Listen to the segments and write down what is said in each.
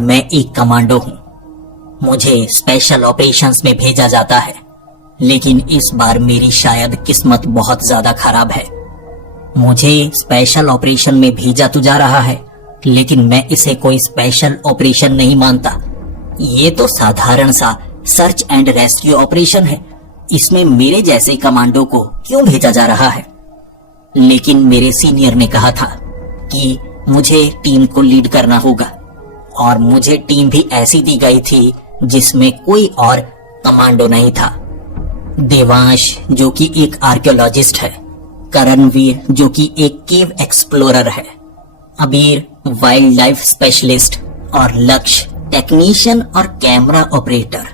मैं एक कमांडो हूँ। मुझे स्पेशल ऑपरेशंस में भेजा जाता है, लेकिन इस बार मेरी शायद किस्मत बहुत ज्यादा खराब है। मुझे स्पेशल ऑपरेशन में भेजा तो जा रहा है, लेकिन मैं इसे कोई स्पेशल ऑपरेशन नहीं मानता। ये तो साधारण सा सर्च एंड रेस्क्यू ऑपरेशन है। इसमें मेरे जैसे कमांडो को क्यों भेजा जा रहा है? लेकिन मेरे सीनियर ने कहा था कि मुझे टीम को लीड करना होगा, और मुझे टीम भी ऐसी दी गई थी जिसमें कोई और कमांडो नहीं था। देवांश जो कि एक आर्कियोलॉजिस्ट है, करणवीर जो कि एक केव एक्सप्लोरर है, अबीर वाइल्ड लाइफ स्पेशलिस्ट और लक्ष्य टेक्नीशियन और कैमरा ऑपरेटर।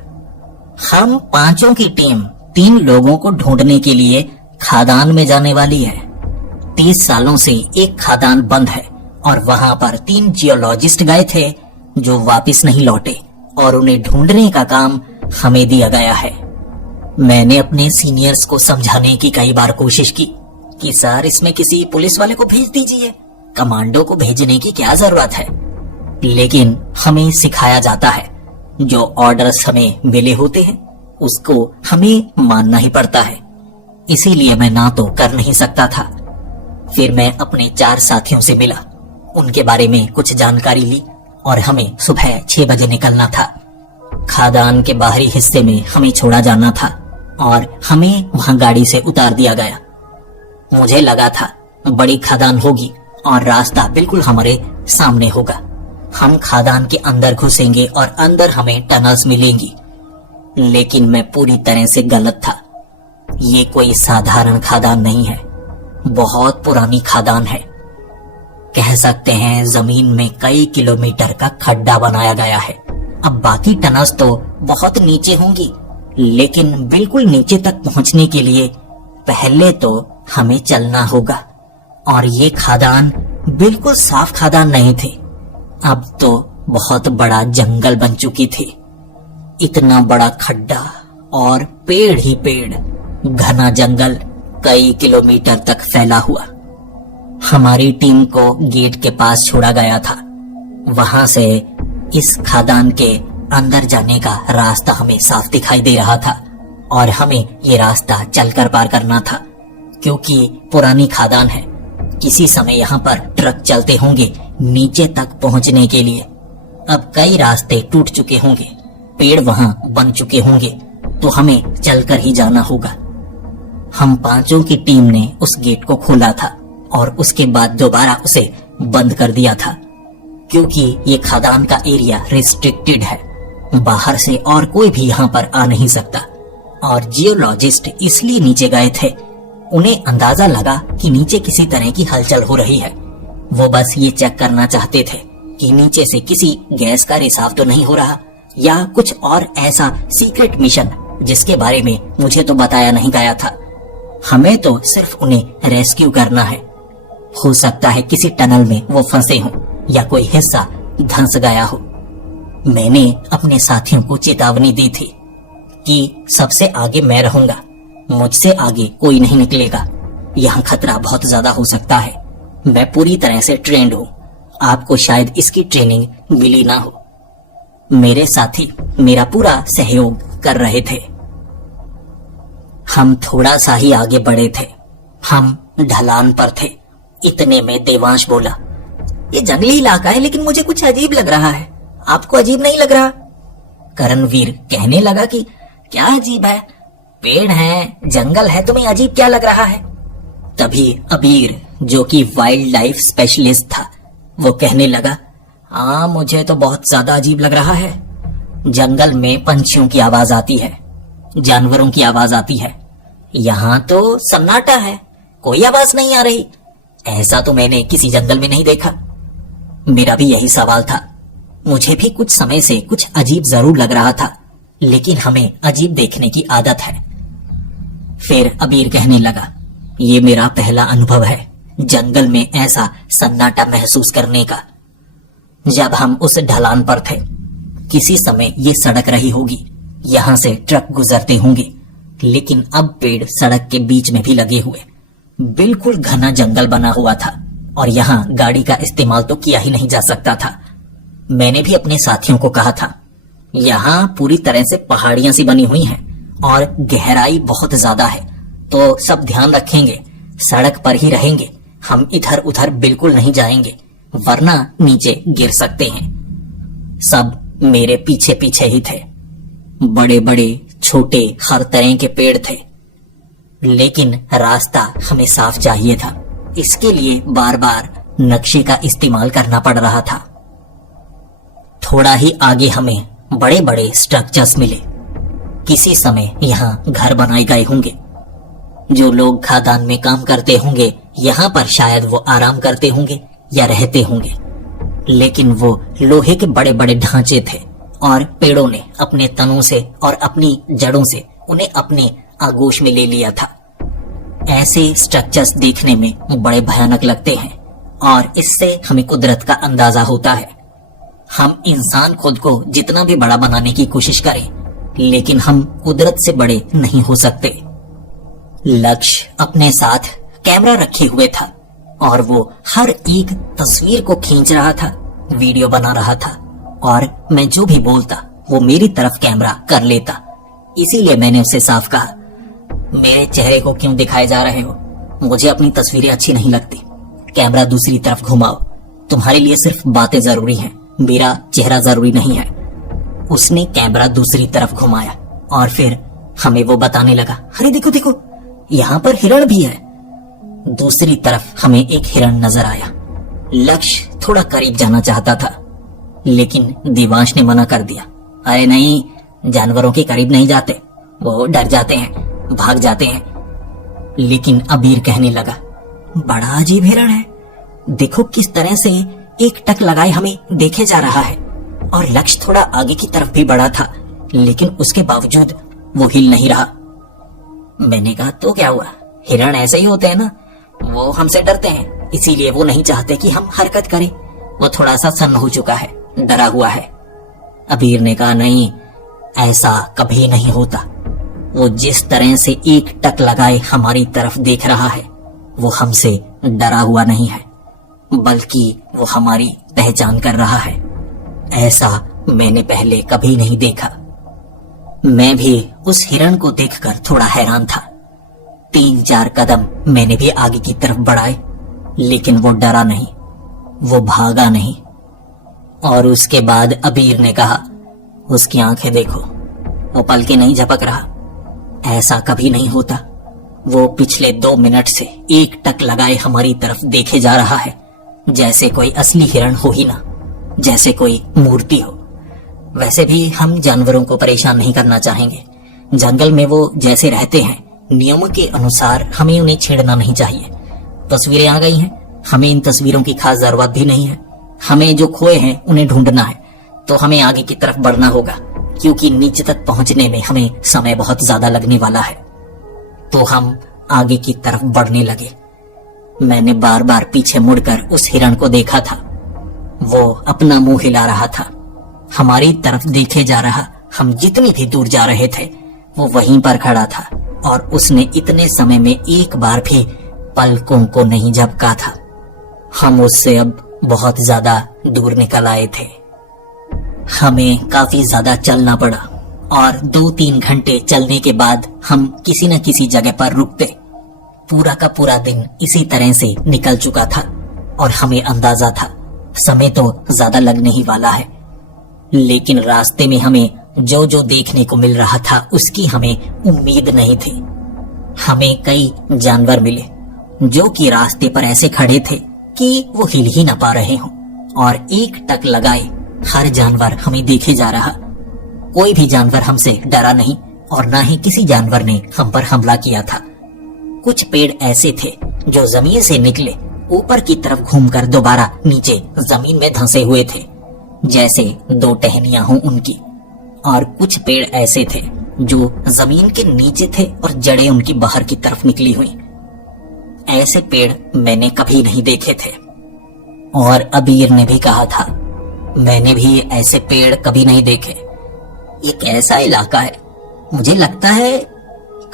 हम पांचों की टीम 3 लोगों को ढूंढने के लिए खादान में जाने वाली है। 30 सालों से एक खादान बंद है और वहां पर 3 जियोलॉजिस्ट गए थे जो वापस नहीं लौटे, और उन्हें ढूंढने का काम हमें दिया गया है। मैंने अपने सीनियर्स को समझाने की कई बार कोशिश की कि सर, इसमें किसी पुलिस वाले को भेज दीजिए, कमांडो को भेजने की क्या जरूरत है। लेकिन हमें सिखाया जाता है, जो ऑर्डर्स हमें मिले होते हैं उसको हमें मानना ही पड़ता है। इसीलिए मैं ना तो कर नहीं सकता था। फिर मैं अपने 4 साथियों से मिला, उनके बारे में कुछ जानकारी ली और हमें सुबह 6 बजे निकलना था। खादान के बाहरी हिस्से में हमें छोड़ा जाना था और हमें वहां गाड़ी से उतार दिया गया। मुझे लगा था बड़ी खादान होगी और रास्ता बिल्कुल हमारे सामने होगा। हम खादान के अंदर घुसेंगे और अंदर हमें टनल्स मिलेंगी, लेकिन मैं पूरी तरह से गलत था। ये कोई साधारण खादान नहीं है, बहुत पुरानी खादान है। कह सकते हैं जमीन में कई किलोमीटर का खड्डा बनाया गया है। अब बाकी टनल्स तो बहुत नीचे होंगी, लेकिन बिल्कुल नीचे तक पहुंचने के लिए पहले तो हमें चलना होगा। और ये खादान बिल्कुल साफ खादान नहीं थे, अब तो बहुत बड़ा जंगल बन चुकी थी। इतना बड़ा खड्डा और पेड़ ही पेड़, घना जंगल कई किलोमीटर तक फैला हुआ। हमारी टीम को गेट के पास छोड़ा गया था। वहां से इस खादान के अंदर जाने का रास्ता हमें साफ दिखाई दे रहा था, और हमें ये रास्ता चलकर पार करना था, क्योंकि पुरानी खादान है। किसी समय यहाँ पर ट्रक चलते होंगे नीचे तक पहुंचने के लिए। अब कई रास्ते टूट चुके होंगे, पेड़ वहां बन चुके होंगे, तो हमें चलकर ही जाना होगा। हम पांचों की टीम ने उस गेट को खोला था और उसके बाद दोबारा उसे बंद कर दिया था, क्योंकि ये खादान का एरिया रिस्ट्रिक्टेड है। बाहर से और कोई भी यहाँ पर आ नहीं सकता। और जियोलॉजिस्ट इसलिए नीचे गए थे, उन्हें अंदाजा लगा कि नीचे किसी तरह की हलचल हो रही है। वो बस ये चेक करना चाहते थे कि नीचे से किसी गैस का रिसाव तो नहीं हो रहा, या कुछ और ऐसा सीक्रेट मिशन जिसके बारे में मुझे तो बताया नहीं गया था। हमें तो सिर्फ उन्हें रेस्क्यू करना है। हो सकता है किसी टनल में वो फंसे हों या कोई हिस्सा धंस गया हो। मैंने अपने साथियों को चेतावनी दी थी कि सबसे आगे मैं रहूंगा, मुझसे आगे कोई नहीं निकलेगा। यहाँ खतरा बहुत ज्यादा हो सकता है। मैं पूरी तरह से ट्रेंड हूँ, आपको शायद इसकी ट्रेनिंग मिली ना हो। मेरे साथी मेरा पूरा सहयोग कर रहे थे। हम थोड़ा सा ही आगे बढ़े थे, हम ढलान पर थे। इतने में देवांश बोला, ये जंगली इलाका है, लेकिन मुझे कुछ अजीब लग रहा है। आपको अजीब नहीं लग रहा? करणवीर कहने लगा कि क्या अजीब है, पेड़ है, जंगल है, तुम्हें अजीब क्या लग रहा है? तभी अबीर जो कि वाइल्ड लाइफ स्पेशलिस्ट था, वो कहने लगा, हाँ मुझे तो बहुत ज्यादा अजीब लग रहा है। जंगल में पंछियों की आवाज आती है, जानवरों की आवाज आती है। यहाँ तो सन्नाटा है, कोई आवाज नहीं आ रही। ऐसा तो मैंने किसी जंगल में नहीं देखा। मेरा भी यही सवाल था। मुझे भी कुछ समय से कुछ अजीब जरूर लग रहा था, लेकिन हमें अजीब देखने की आदत है। फिर अबीर कहने लगा, ये मेरा पहला अनुभव है जंगल में ऐसा सन्नाटा महसूस करने का। जब हम उस ढलान पर थे, किसी समय ये सड़क रही होगी, यहाँ से ट्रक गुजरते होंगे, लेकिन अब पेड़ सड़क के बीच में भी लगे हुए, बिल्कुल घना जंगल बना हुआ था, और यहाँ गाड़ी का इस्तेमाल तो किया ही नहीं जा सकता था। मैंने भी अपने साथियों को कहा था, यहाँ पूरी तरह से पहाड़ियां सी बनी हुई हैं और गहराई बहुत ज्यादा है, तो सब ध्यान रखेंगे, सड़क पर ही रहेंगे, हम इधर उधर बिल्कुल नहीं जाएंगे वरना नीचे गिर सकते हैं। सब मेरे पीछे पीछे ही थे। बड़े बड़े छोटे हर तरह के पेड़ थे, लेकिन रास्ता हमें साफ चाहिए था। इसके लिए बार बार नक्शे का इस्तेमाल करना पड़ रहा था। थोड़ा ही आगे हमें बड़े बड़े स्ट्रक्चर्स मिले। किसी समय यहाँ घर बनाए गए होंगे। जो लोग खदान में काम करते होंगे यहाँ पर शायद वो आराम करते होंगे या रहते होंगे, लेकिन वो लोहे के बड़े बड़े ढांचे थे और पेड़ों ने अपने तनों से और अपनी जड़ों से उन्हें अपने आगोश में ले लिया था। ऐसे स्ट्रक्चर्स देखने में बड़े भयानक लगते हैं और इससे हमें कुदरत का अंदाजा होता है। हम इंसान खुद को जितना भी बड़ा बनाने की कोशिश करें, लेकिन हम कुदरत से बड़े नहीं हो सकते। लक्ष्य अपने साथ कैमरा रखे हुए था और वो हर एक तस्वीर को खींच रहा था, वीडियो बना रहा था, और मैं जो भी बोलता वो मेरी तरफ कैमरा कर लेता। इसीलिए मैंने उसे साफ कहा, मेरे चेहरे को क्यों दिखाए जा रहे हो? मुझे अपनी तस्वीरें अच्छी नहीं लगती। कैमरा दूसरी तरफ घुमाओ, तुम्हारे लिए सिर्फ बातें जरूरी हैं, मेरा चेहरा जरूरी नहीं है। उसने कैमरा दूसरी तरफ घुमाया और फिर हमें वो बताने लगा, अरे देखो देखो, यहाँ पर हिरण भी है। दूसरी तरफ हमें एक हिरण नजर आया। लक्ष्य थोड़ा करीब जाना चाहता था, लेकिन देवांश ने मना कर दिया। अरे नहीं, जानवरों के करीब नहीं जाते, वो डर जाते हैं, भाग जाते हैं। लेकिन अबीर कहने लगा, बड़ा अजीब हिरण है, देखो किस तरह से एक टक लगाए हमें देखे जा रहा है। और लक्ष्य थोड़ा आगे की तरफ भी बढ़ा था, लेकिन उसके बावजूद वो हिल नहीं रहा। मैंने कहा, तो क्या हुआ, हिरण ऐसे ही होते हैं ना, वो हमसे डरते हैं, इसीलिए वो नहीं चाहते कि हम हरकत करें। वो थोड़ा सा सन्न हो चुका है, डरा हुआ है। अबीर ने कहा, नहीं, ऐसा कभी नहीं होता। वो जिस तरह से एक टक लगाए हमारी तरफ देख रहा है, वो हमसे डरा हुआ नहीं है, बल्कि वो हमारी पहचान कर रहा है। ऐसा मैंने पहले कभी नहीं देखा। मैं भी उस हिरण को देखकर थोड़ा हैरान था। 3-4 कदम मैंने भी आगे की तरफ बढ़ाए, लेकिन वो डरा नहीं, वो भागा नहीं। और उसके बाद अबीर ने कहा, उसकी आंखें देखो, वो पलके नहीं झपक रहा। ऐसा कभी नहीं होता। वो पिछले 2 मिनट से एक टक लगाए हमारी तरफ देखे जा रहा है, जैसे कोई असली हिरण हो ही ना, जैसे कोई मूर्ति हो। वैसे भी हम जानवरों को परेशान नहीं करना चाहेंगे। जंगल में वो जैसे रहते हैं, नियमों के अनुसार हमें उन्हें छेड़ना नहीं चाहिए। तस्वीरें आ गई हैं, हमें इन तस्वीरों की खास जरूरत भी नहीं है। हमें जो खोए हैं उन्हें ढूंढना है, तो हमें आगे की तरफ बढ़ना होगा, क्योंकि नीचे तक पहुंचने में हमें समय बहुत ज्यादा लगने वाला है। तो हम आगे की तरफ बढ़ने लगे। मैंने बार बार पीछे मुड़कर उस हिरण को देखा था। वो अपना मुंह हिला रहा था, हमारी तरफ देखे जा रहा। हम जितनी भी दूर जा रहे थे, वो वहीं पर खड़ा था और उसने इतने समय में एक बार भी पलकों को नहीं झपका था। हम उससे अब बहुत ज्यादा दूर निकल आए थे। हमें काफी ज्यादा चलना पड़ा और 2-3 घंटे चलने के बाद हम किसी न किसी जगह पर रुकते। पूरा का पूरा दिन इसी तरह से निकल चुका था और हमें अंदाजा था समय तो ज्यादा लगने ही वाला है। लेकिन रास्ते में हमें जो जो देखने को मिल रहा था उसकी हमें उम्मीद नहीं थी। हमें कई जानवर मिले जो कि रास्ते पर ऐसे खड़े थे कि वो हिल ही ना पा रहे हों, और एक टक लगाए हर जानवर हमें देखे जा रहा। कोई भी जानवर हमसे डरा नहीं और ना ही किसी जानवर ने हम पर हमला किया था। कुछ पेड़ ऐसे थे जो जमीन से निकले ऊपर की तरफ घूमकर दोबारा नीचे जमीन में धंसे हुए थे, जैसे 2 टहनियां हों उनकी। और कुछ पेड़ ऐसे थे जो जमीन के नीचे थे और जड़ें उनकी बाहर की तरफ निकली हुई। ऐसे पेड़ मैंने कभी नहीं देखे थे। और अबीर ने भी कहा था, मैंने भी ऐसे पेड़ कभी नहीं देखे। ये कैसा इलाका है? मुझे लगता है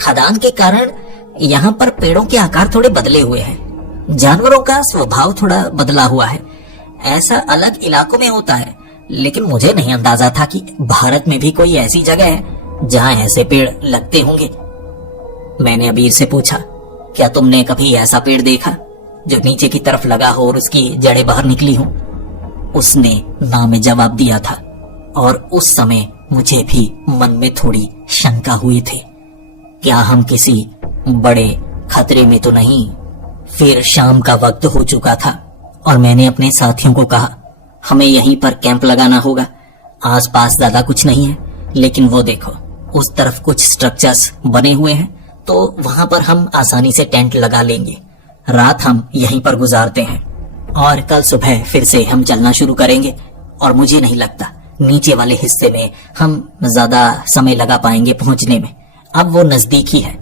खदान के कारण यहाँ पर पेड़ों के आकार थोड़े बदले हुए हैं, जानवरों का स्वभाव थोड़ा बदला हुआ है। ऐसा अलग इलाकों में होता है, लेकिन मुझे नहीं अंदाजा था कि भारत में भी कोई ऐसी जगह है जहां ऐसे पेड़ लगते होंगे। मैंने अबीर से पूछा, क्या तुमने कभी ऐसा पेड़ देखा जो नीचे की तरफ लगा हो और उसकी जड़ें बाहर निकली हो? उसने ना में जवाब दिया था और उस समय मुझे भी मन में थोड़ी शंका हुई थी, क्या हम किसी बड़े खतरे में तो नहीं। फिर शाम का वक्त हो चुका था और मैंने अपने साथियों को कहा, हमें यहीं पर कैंप लगाना होगा। आसपास ज्यादा कुछ नहीं है, लेकिन वो देखो उस तरफ कुछ स्ट्रक्चर्स बने हुए हैं, तो वहां पर हम आसानी से टेंट लगा लेंगे। रात हम यहीं पर गुजारते हैं और कल सुबह फिर से हम चलना शुरू करेंगे। और मुझे नहीं लगता नीचे वाले हिस्से में हम ज्यादा समय लगा पाएंगे पहुंचने में। अब वो नजदीक ही है,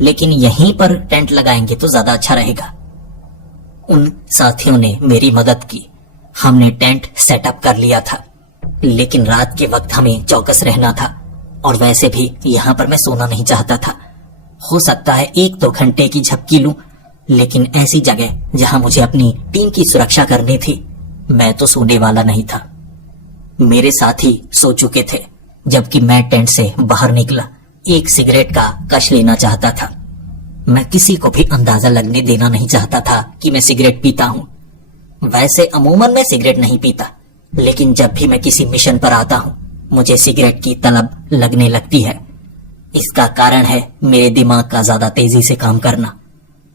लेकिन यहीं पर टेंट लगाएंगे तो ज्यादा अच्छा रहेगा। उन साथियों ने मेरी मदद की। हमने टेंट सेटअप कर लिया था, लेकिन रात के वक्त हमें चौकस रहना था और वैसे भी यहाँ पर मैं सोना नहीं चाहता था। हो सकता है 1-2 घंटे की झपकी लूं, लेकिन ऐसी जगह जहां मुझे अपनी टीम की सुरक्षा करनी थी, मैं तो सोने वाला नहीं था। मेरे साथी सो चुके थे, जबकि मैं टेंट से बाहर निकला एक सिगरेट का कश लेना चाहता था। मैं किसी को भी अंदाजा लगने देना नहीं चाहता था कि मैं सिगरेट पीता हूं। वैसे अमूमन मैं सिगरेट नहीं पीता, लेकिन जब भी मैं किसी मिशन पर आता हूं, मुझे सिगरेट की तलब लगने लगती है। इसका कारण है मेरे दिमाग का ज्यादा तेजी से काम करना।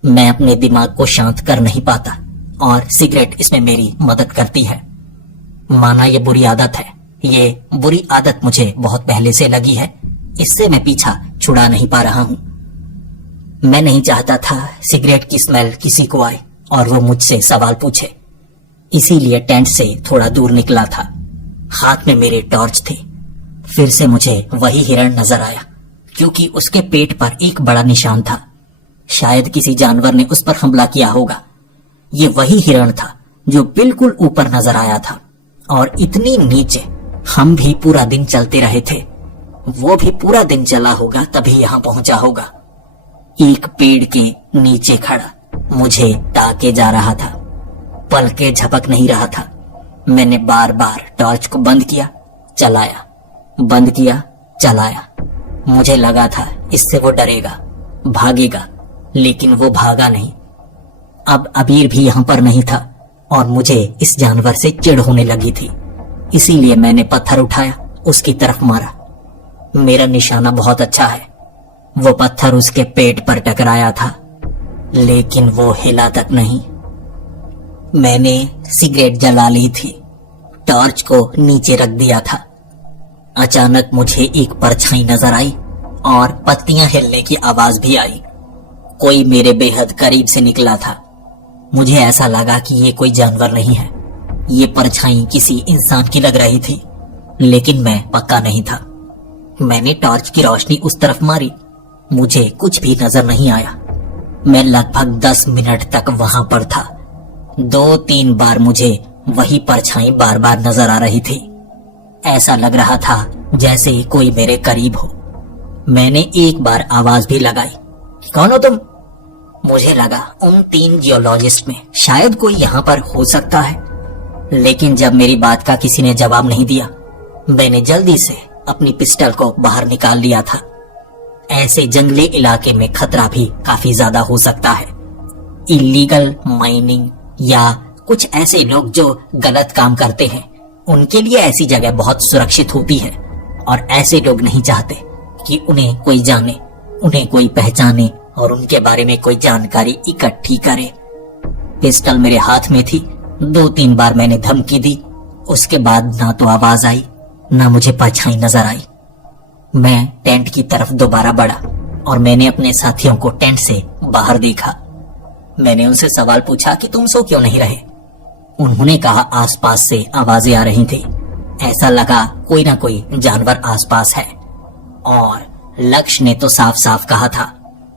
मैं अपने दिमाग को शांत कर नहीं पाता और सिगरेट इसमें मेरी मदद करती है। माना ये बुरी आदत है, ये बुरी आदत मुझे बहुत पहले से लगी है, इससे मैं पीछा छुड़ा नहीं पा रहा हूं। मैं नहीं चाहता था सिगरेट की स्मेल किसी को आए और वो मुझसे सवाल पूछे, इसीलिए टेंट से थोड़ा दूर निकला था। हाथ में मेरे टॉर्च थे। फिर से मुझे वही हिरण नजर आया, क्योंकि उसके पेट पर एक बड़ा निशान था। शायद किसी जानवर ने उस पर हमला किया होगा। ये वही हिरण था जो बिल्कुल ऊपर नजर आया था और इतनी नीचे। हम भी पूरा दिन चलते रहे थे, वो भी पूरा दिन चला होगा तभी यहां पहुंचा होगा। एक पेड़ के नीचे खड़ा मुझे ताके जा रहा था, पलके झपक नहीं रहा था। मैंने बार बार टॉर्च को बंद किया, चलाया, बंद किया, चलाया। मुझे लगा था इससे वो डरेगा, भागेगा, लेकिन वो भागा नहीं। अब अबीर भी यहां पर नहीं था और मुझे इस जानवर से चिढ़ होने लगी थी, इसीलिए मैंने पत्थर उठाया, उसकी तरफ मारा। मेरा निशाना बहुत अच्छा है। वो पत्थर उसके पेट पर टकराया था, लेकिन वो हिला तक नहीं। मैंने सिगरेट जला ली थी, टॉर्च को नीचे रख दिया था। अचानक मुझे एक परछाई नजर आई और पत्तियां हिलने की आवाज भी आई। कोई मेरे बेहद करीब से निकला था। मुझे ऐसा लगा कि ये कोई जानवर नहीं है, ये परछाई किसी इंसान की लग रही थी, लेकिन मैं पक्का नहीं था। मैंने टॉर्च की रोशनी उस तरफ मारी, मुझे कुछ भी नजर नहीं आया। मैं लगभग 10 मिनट तक वहां पर था। 2-3 बार मुझे वही परछाई बार बार नजर आ रही थी। ऐसा लग रहा था जैसे कोई मेरे करीब हो। मैंने एक बार आवाज भी लगाई, कौन हो तुम? मुझे लगा उन 3 जियोलॉजिस्ट में शायद कोई यहाँ पर हो सकता है, लेकिन जब मेरी बात का किसी ने जवाब नहीं दिया, मैंने जल्दी से अपनी पिस्टल को बाहर निकाल लिया था। ऐसे जंगली इलाके में खतरा भी काफी ज्यादा हो सकता है। इलीगल माइनिंग या कुछ ऐसे लोग जो गलत काम करते हैं, उनके लिए ऐसी जगह बहुत सुरक्षित होती है और ऐसे लोग नहीं चाहते कि उन्हें कोई जाने, उन्हें कोई पहचाने और उनके बारे में कोई जानकारी इकट्ठी करे। पिस्टल मेरे हाथ में थी। 2-3 बार मैंने धमकी दी, उसके बाद ना तो आवाज आई, ना मुझे परछाई नजर आई। मैं टेंट की तरफ दोबारा बढ़ा और मैंने अपने साथियों को टेंट से बाहर देखा। मैंने उनसे सवाल पूछा कि तुम सो क्यों नहीं रहे? उन्होंने कहा आसपास से आवाजें आ रही थी, ऐसा लगा कोई ना कोई जानवर आसपास है। और लक्ष्य ने तो साफ साफ कहा था।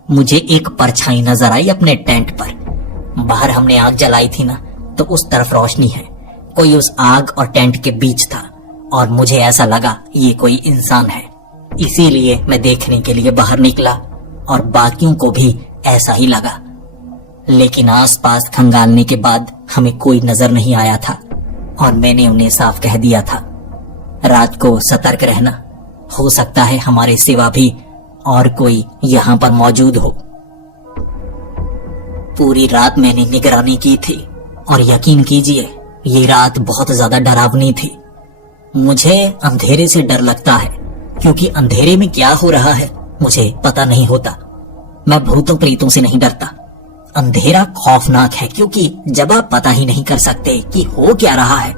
मुझे एक परछाई नजर आई अपने टेंट पर। बाहर हमने आग जलाई थी ना, तो उस तरफ रोशनी है। कोई उस आग और टेंट के बीच था और मुझे ऐसा लगा ये कोई इंसान है। इसीलिए मैं देखने के लिए बाहर निकला और बाकियों को भी ऐसा ही लगा। लेकिन आसपास खंगालने के बाद हमें कोई नजर नहीं आया था और मैंने उन्हें साफ कह दिया था रात को सतर्क रहना, हो सकता है हमारे सिवा भी और कोई यहाँ पर मौजूद हो। पूरी रात मैंने निगरानी की थी और यकीन कीजिए ये रात बहुत ज्यादा डरावनी थी। मुझे अंधेरे से डर लगता है क्योंकि अंधेरे में क्या हो रहा है मुझे पता नहीं होता। मैं भूतों प्रेतों से नहीं डरता। अंधेरा खौफनाक है क्योंकि जब आप पता ही नहीं कर सकते कि हो क्या रहा है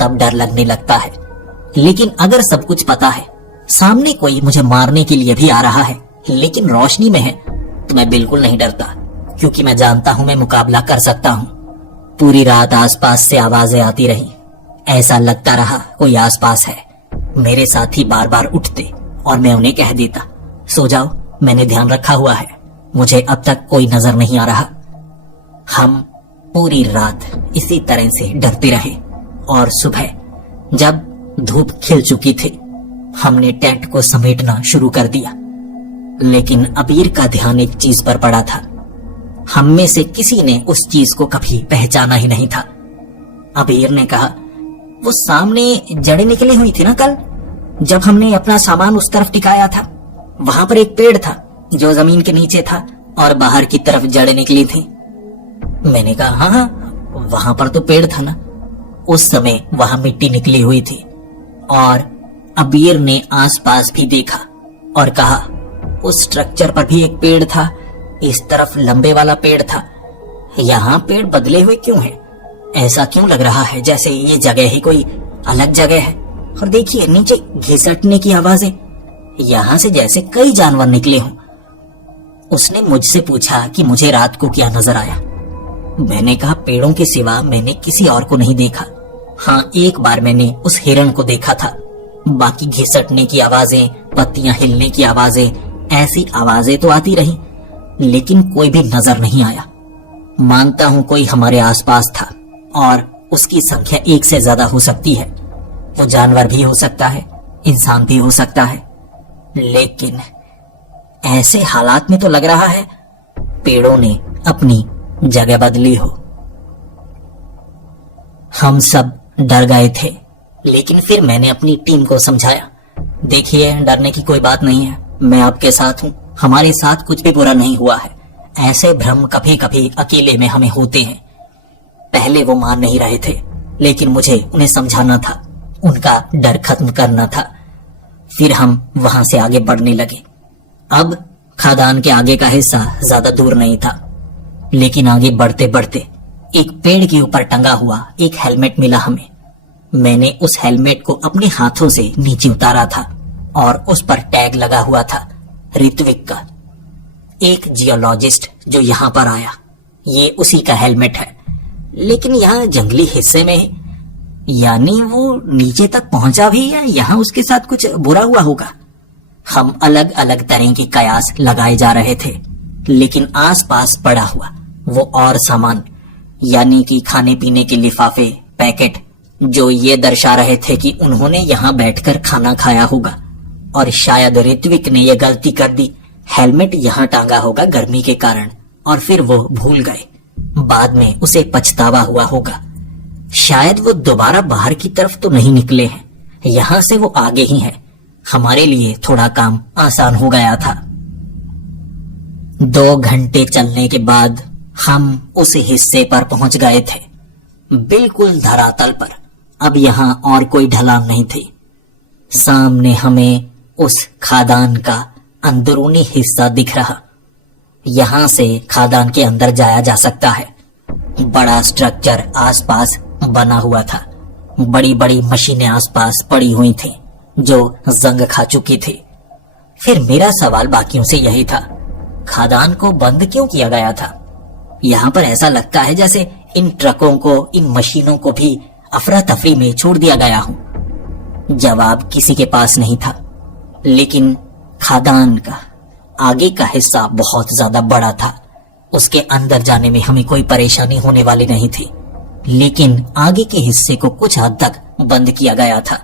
तब डर लगने लगता है। लेकिन अगर सब कुछ पता है, सामने कोई मुझे मारने के लिए भी आ रहा है लेकिन रोशनी में है, तो मैं बिल्कुल नहीं डरता क्योंकि मैं जानता हूं मैं मुकाबला कर सकता हूं। पूरी रात आसपास से आवाजें आती रही। ऐसा लगता रहा कोई आसपास है। मेरे साथी बार बार उठते और मैं उन्हें कह देता, सो जाओ, मैंने ध्यान रखा हुआ है, मुझे अब तक कोई नजर नहीं आ रहा। हम पूरी रात इसी तरह से डरते रहे और सुबह जब धूप खिल चुकी थी हमने टेंट को समेटना शुरू कर दिया। लेकिन अबीर का ध्यान एक चीज पर पड़ा था। हम में से किसी ने उस चीज को कभी पहचाना ही नहीं था। अबीर ने कहा, वो सामने जड़ें निकली हुई थी ना कल, जब हमने अपना सामान उस तरफ टिकाया था, वहां पर एक पेड़ था जो जमीन के नीचे था और बाहर की तरफ जड़ें निकली थी। मैंने कहा, हाँ हाँ, वहां पर तो पेड़ था ना। उस समय वहां मिट्टी निकली हुई थी और अबीर ने आसपास भी देखा और कहा, उस स्ट्रक्चर पर भी एक पेड़ था, इस तरफ लंबे वाला पेड़ था। यहाँ पेड़ बदले हुए क्यों हैं? ऐसा क्यों लग रहा है जैसे ये जगह ही कोई अलग जगह है। और देखिए नीचे घिसटने की आवाजें, यहाँ से जैसे कई जानवर निकले हों। उसने मुझसे पूछा कि मुझे रात को क्या नजर आया। मैंने कहा, पेड़ों के सिवा मैंने किसी और को नहीं देखा। हाँ, एक बार मैंने उस हिरण को देखा था। बाकी घिसटने की आवाजें, पत्तियां हिलने की आवाजें, ऐसी आवाजें तो आती रही लेकिन कोई भी नजर नहीं आया। मानता हूं कोई हमारे आसपास था और उसकी संख्या एक से ज्यादा हो सकती है। वो जानवर भी हो सकता है, इंसान भी हो सकता है, लेकिन ऐसे हालात में तो लग रहा है पेड़ों ने अपनी जगह बदली हो। हम सब डर गए थे लेकिन फिर मैंने अपनी टीम को समझाया, देखिए डरने की कोई बात नहीं है, मैं आपके साथ हूं, हमारे साथ कुछ भी बुरा नहीं हुआ है। ऐसे भ्रम कभी कभी अकेले में हमें होते हैं। पहले वो मान नहीं रहे थे लेकिन मुझे उन्हें समझाना था, उनका डर खत्म करना था। फिर हम वहां से आगे बढ़ने लगे। अब खदान के आगे का हिस्सा ज्यादा दूर नहीं था लेकिन आगे बढ़ते बढ़ते एक पेड़ के ऊपर टंगा हुआ एक हेलमेट मिला हमें। मैंने उस हेलमेट को अपने हाथों से नीचे उतारा था और उस पर टैग लगा हुआ था ऋत्विक का। एक जियोलॉजिस्ट जो यहाँ पर आया, ये उसी का हेलमेट है, लेकिन यहाँ जंगली हिस्से में, यानी वो नीचे तक पहुंचा भी या यहाँ उसके साथ कुछ बुरा हुआ होगा। हम अलग अलग तरह के कयास लगाए जा रहे थे लेकिन आसपास पड़ा हुआ वो और सामान, यानी कि खाने पीने के लिफाफे, पैकेट, जो ये दर्शा रहे थे कि उन्होंने यहाँ बैठकर खाना खाया होगा और शायद ऋत्विक ने यह गलती कर दी, हेलमेट यहाँ टांगा होगा गर्मी के कारण और फिर वो भूल गए। बाद में उसे पछतावा हुआ होगा। शायद वो दोबारा बाहर की तरफ तो नहीं निकले हैं, यहाँ से वो आगे ही हैं। हमारे लिए थोड़ा काम आसान हो गया था। 2 घंटे चलने के बाद हम उस हिस्से पर पहुंच गए थे, बिल्कुल धरातल पर। अब यहाँ और कोई ढलान नहीं थी। सामने हमें उस खादान का अंदरूनी हिस्सा दिख रहा। यहाँ से खादान के अंदर जाया जा सकता है। बड़ा स्ट्रक्चर आसपास बना हुआ था। बड़ी बड़ी मशीनें आसपास पड़ी हुई थी जो जंग खा चुकी थी। फिर मेरा सवाल बाकियों से यही था, खादान को बंद क्यों किया गया था? यहाँ पर ऐसा लगता है जैसे इन ट्रकों को, इन मशीनों को भी अफरा तफरी में छोड़ दिया गया हो। जवाब किसी के पास नहीं था, लेकिन खादान का आगे का हिस्सा बहुत ज्यादा बड़ा था। उसके अंदर जाने में हमें कोई परेशानी होने वाली नहीं थी, लेकिन आगे के हिस्से को कुछ हद तक बंद किया गया था।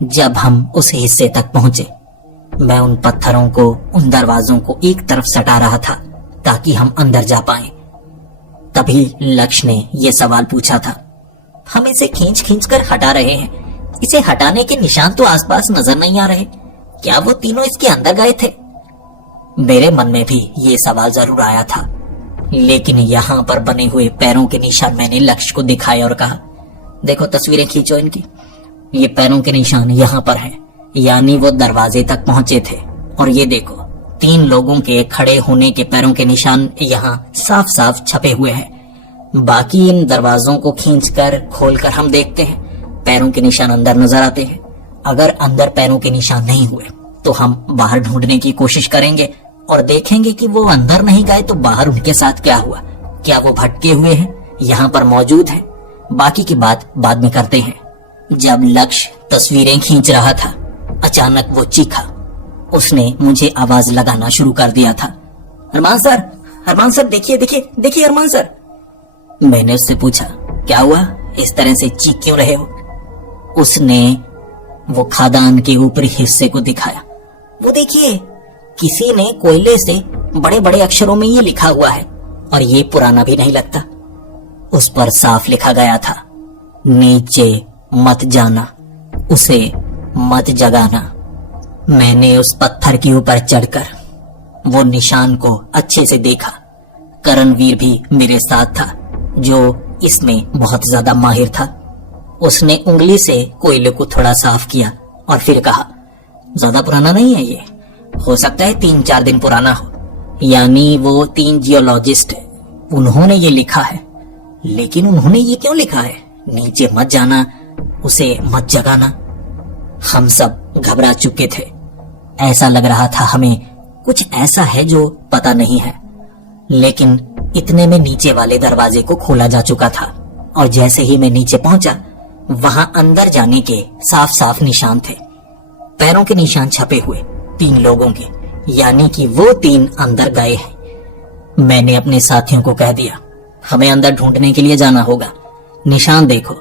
जब हम उस हिस्से तक पहुंचे, मैं उन पत्थरों को, उन दरवाजों को एक तरफ सटा रहा था ताकि हम अंदर जा पाएं। तभी लक्ष्य ने यह सवाल पूछा था, हम इसे खींच खींच कर हटा रहे हैं, इसे हटाने के निशान तो आसपास नजर नहीं आ रहे। क्या वो तीनों इसके अंदर गए थे? मेरे मन में भी ये सवाल जरूर आया था, लेकिन यहाँ पर बने हुए पैरों के निशान मैंने लक्ष्य को दिखाए और कहा, देखो तस्वीरें खींचो इनकी। ये पैरों के निशान यहाँ पर हैं, यानी वो दरवाजे तक पहुंचे थे। और ये देखो, 3 लोगों के खड़े होने के पैरों के निशान यहाँ साफ साफ छपे हुए हैं। बाकी इन दरवाजों को खींचकर खोलकर हम देखते हैं, पैरों के निशान अंदर नजर आते हैं। अगर अंदर पैरों के निशान नहीं हुए तो हम बाहर ढूंढने की कोशिश करेंगे और देखेंगे कि वो अंदर नहीं गए तो बाहर उनके साथ क्या हुआ। क्या वो भटके हुए हैं, यहाँ पर मौजूद है? बाकी की बात बाद में करते हैं। जब लक्ष्य तस्वीरें खींच रहा था, अचानक वो चीखा। उसने मुझे आवाज लगाना शुरू कर दिया था, अरमान सर देखिए देखिए देखिए अरमान सर। मैंने उससे पूछा, क्या हुआ, इस तरह से चीख क्यों रहे हो? उसने वो खदान के ऊपरी हिस्से को दिखाया। वो देखिए, किसी ने कोयले से बड़े बड़े अक्षरों में ये लिखा हुआ है, और ये पुराना भी नहीं लगता। उस पर साफ लिखा गया था, नीचे मत जाना, उसे मत जगाना। मैंने उस पत्थर के ऊपर चढ़कर वो निशान को अच्छे से देखा। करणवीर भी मेरे साथ था, जो इसमें बहुत ज्यादा माहिर था। उसने उंगली से कोयले को थोड़ा साफ किया और फिर कहा, ज्यादा पुराना नहीं है ये, हो सकता है 3-4 दिन पुराना हो। यानी वो 3 जियोलॉजिस्ट उन्होंने ये लिखा है। लेकिन उन्होंने ये क्यों लिखा है, नीचे मत जाना, उसे मत जगाना? हम सब घबरा चुके थे। ऐसा लग रहा था हमें कुछ ऐसा है जो पता नहीं है। लेकिन इतने में नीचे वाले दरवाजे को खोला जा चुका था, और जैसे ही मैं नीचे पहुंचा, वहां अंदर जाने के साफ साफ निशान थे। पैरों के निशान छपे हुए 3 लोगों के, यानी कि वो 3 अंदर गए हैं। मैंने अपने साथियों को कह दिया, हमें अंदर ढूंढने के लिए जाना होगा। निशान देखो,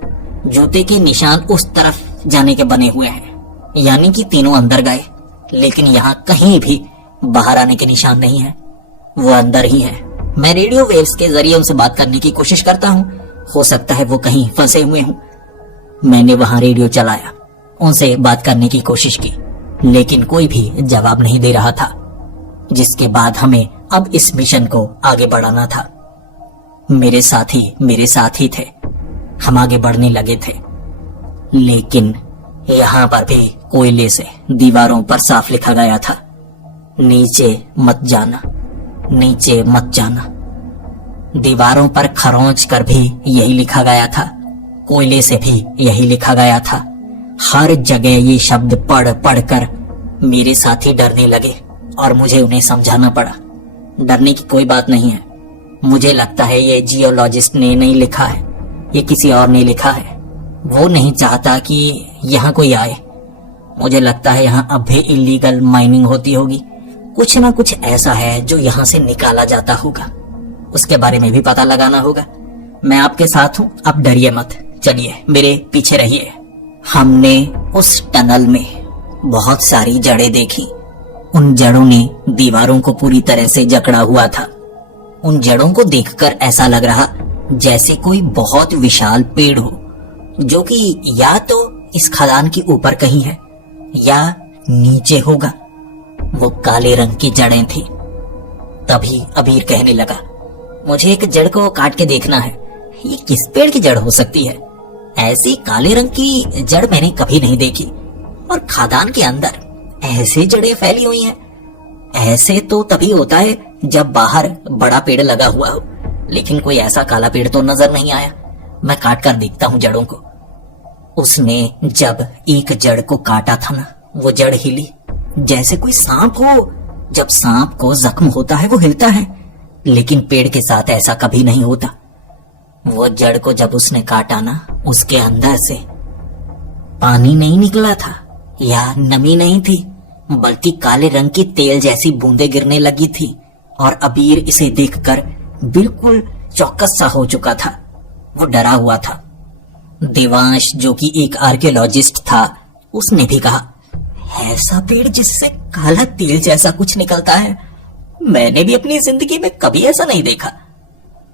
जूते के निशान उस तरफ जाने के बने हुए हैं, यानी कि तीनों अंदर गए। लेकिन यहाँ कहीं भी बाहर आने के निशान नहीं है, वो अंदर ही है। मैं रेडियो वेव्स के जरिए उनसे बात करने की कोशिश करता हूँ, हो सकता है वो कहीं फंसे हुए हों। मैंने वहां रेडियो चलाया, उनसे बात करने की कोशिश की, लेकिन कोई भी जवाब नहीं दे रहा था। जिसके बाद हमें अब इस मिशन को आगे बढ़ाना था। मेरे साथ ही थे, हम आगे बढ़ने लगे थे। लेकिन यहाँ पर भी कोयले से दीवारों पर साफ लिखा गया था, नीचे मत जाना, नीचे मत जाना। दीवारों पर खरोंच कर भी यही लिखा गया था, कोयले से भी यही लिखा गया था। हर जगह ये शब्द पढ़ पढ़ कर मेरे साथी डरने लगे और मुझे उन्हें समझाना पड़ा। डरने की कोई बात नहीं है, मुझे लगता है ये जियोलॉजिस्ट ने नहीं लिखा है, ये किसी और ने लिखा है। वो नहीं चाहता कि यहाँ कोई आए। मुझे लगता है यहाँ अब भी इलीगल माइनिंग होती होगी, कुछ ना कुछ ऐसा है जो यहाँ से निकाला जाता होगा, उसके बारे में भी पता लगाना होगा। मैं आपके साथ हूँ, आप डरिए मत, चलिए मेरे पीछे रहिए। हमने उस टनल में बहुत सारी जड़ें देखी। उन जड़ों ने दीवारों को पूरी तरह से जकड़ा हुआ था। उन जड़ों को देखकर ऐसा लग रहा जैसे कोई बहुत विशाल पेड़ हो, जो कि या तो इस खदान के ऊपर कहीं है या नीचे होगा। वो काले रंग की जड़ें थी। तभी अबीर कहने लगा, मुझे एक जड़ को काट के देखना है, ये किस पेड़ की जड़ हो सकती है? ऐसी काले रंग की जड़ मैंने कभी नहीं देखी, और खदान के अंदर ऐसे जड़ें फैली हुई हैं। ऐसे तो तभी होता है जब बाहर बड़ा पेड़ लगा हुआ हो, लेकिन कोई ऐसा काला पेड़ तो नजर नहीं आया। मैं काट कर देखता हूँ जड़ों को। उसने जब एक जड़ को काटा था ना, वो जड़ हिली जैसे कोई सांप हो। जब सांप को जख्म होता है वो हिलता है, लेकिन पेड़ के साथ ऐसा कभी नहीं होता। वो जड़ को जब उसने काटा ना, उसके अंदर से पानी नहीं निकला था या नमी नहीं थी, बल्कि काले रंग की तेल जैसी बूंदें गिरने लगी थी। और अबीर इसे देखकर बिल्कुल चौकस सा हो चुका था, वो डरा हुआ था। देवांश जो कि एक आर्कियोलॉजिस्ट था, उसने भी कहा, ऐसा पेड़ जिससे काला तेल जैसा कुछ निकलता है, मैंने भी अपनी जिंदगी में कभी ऐसा नहीं देखा।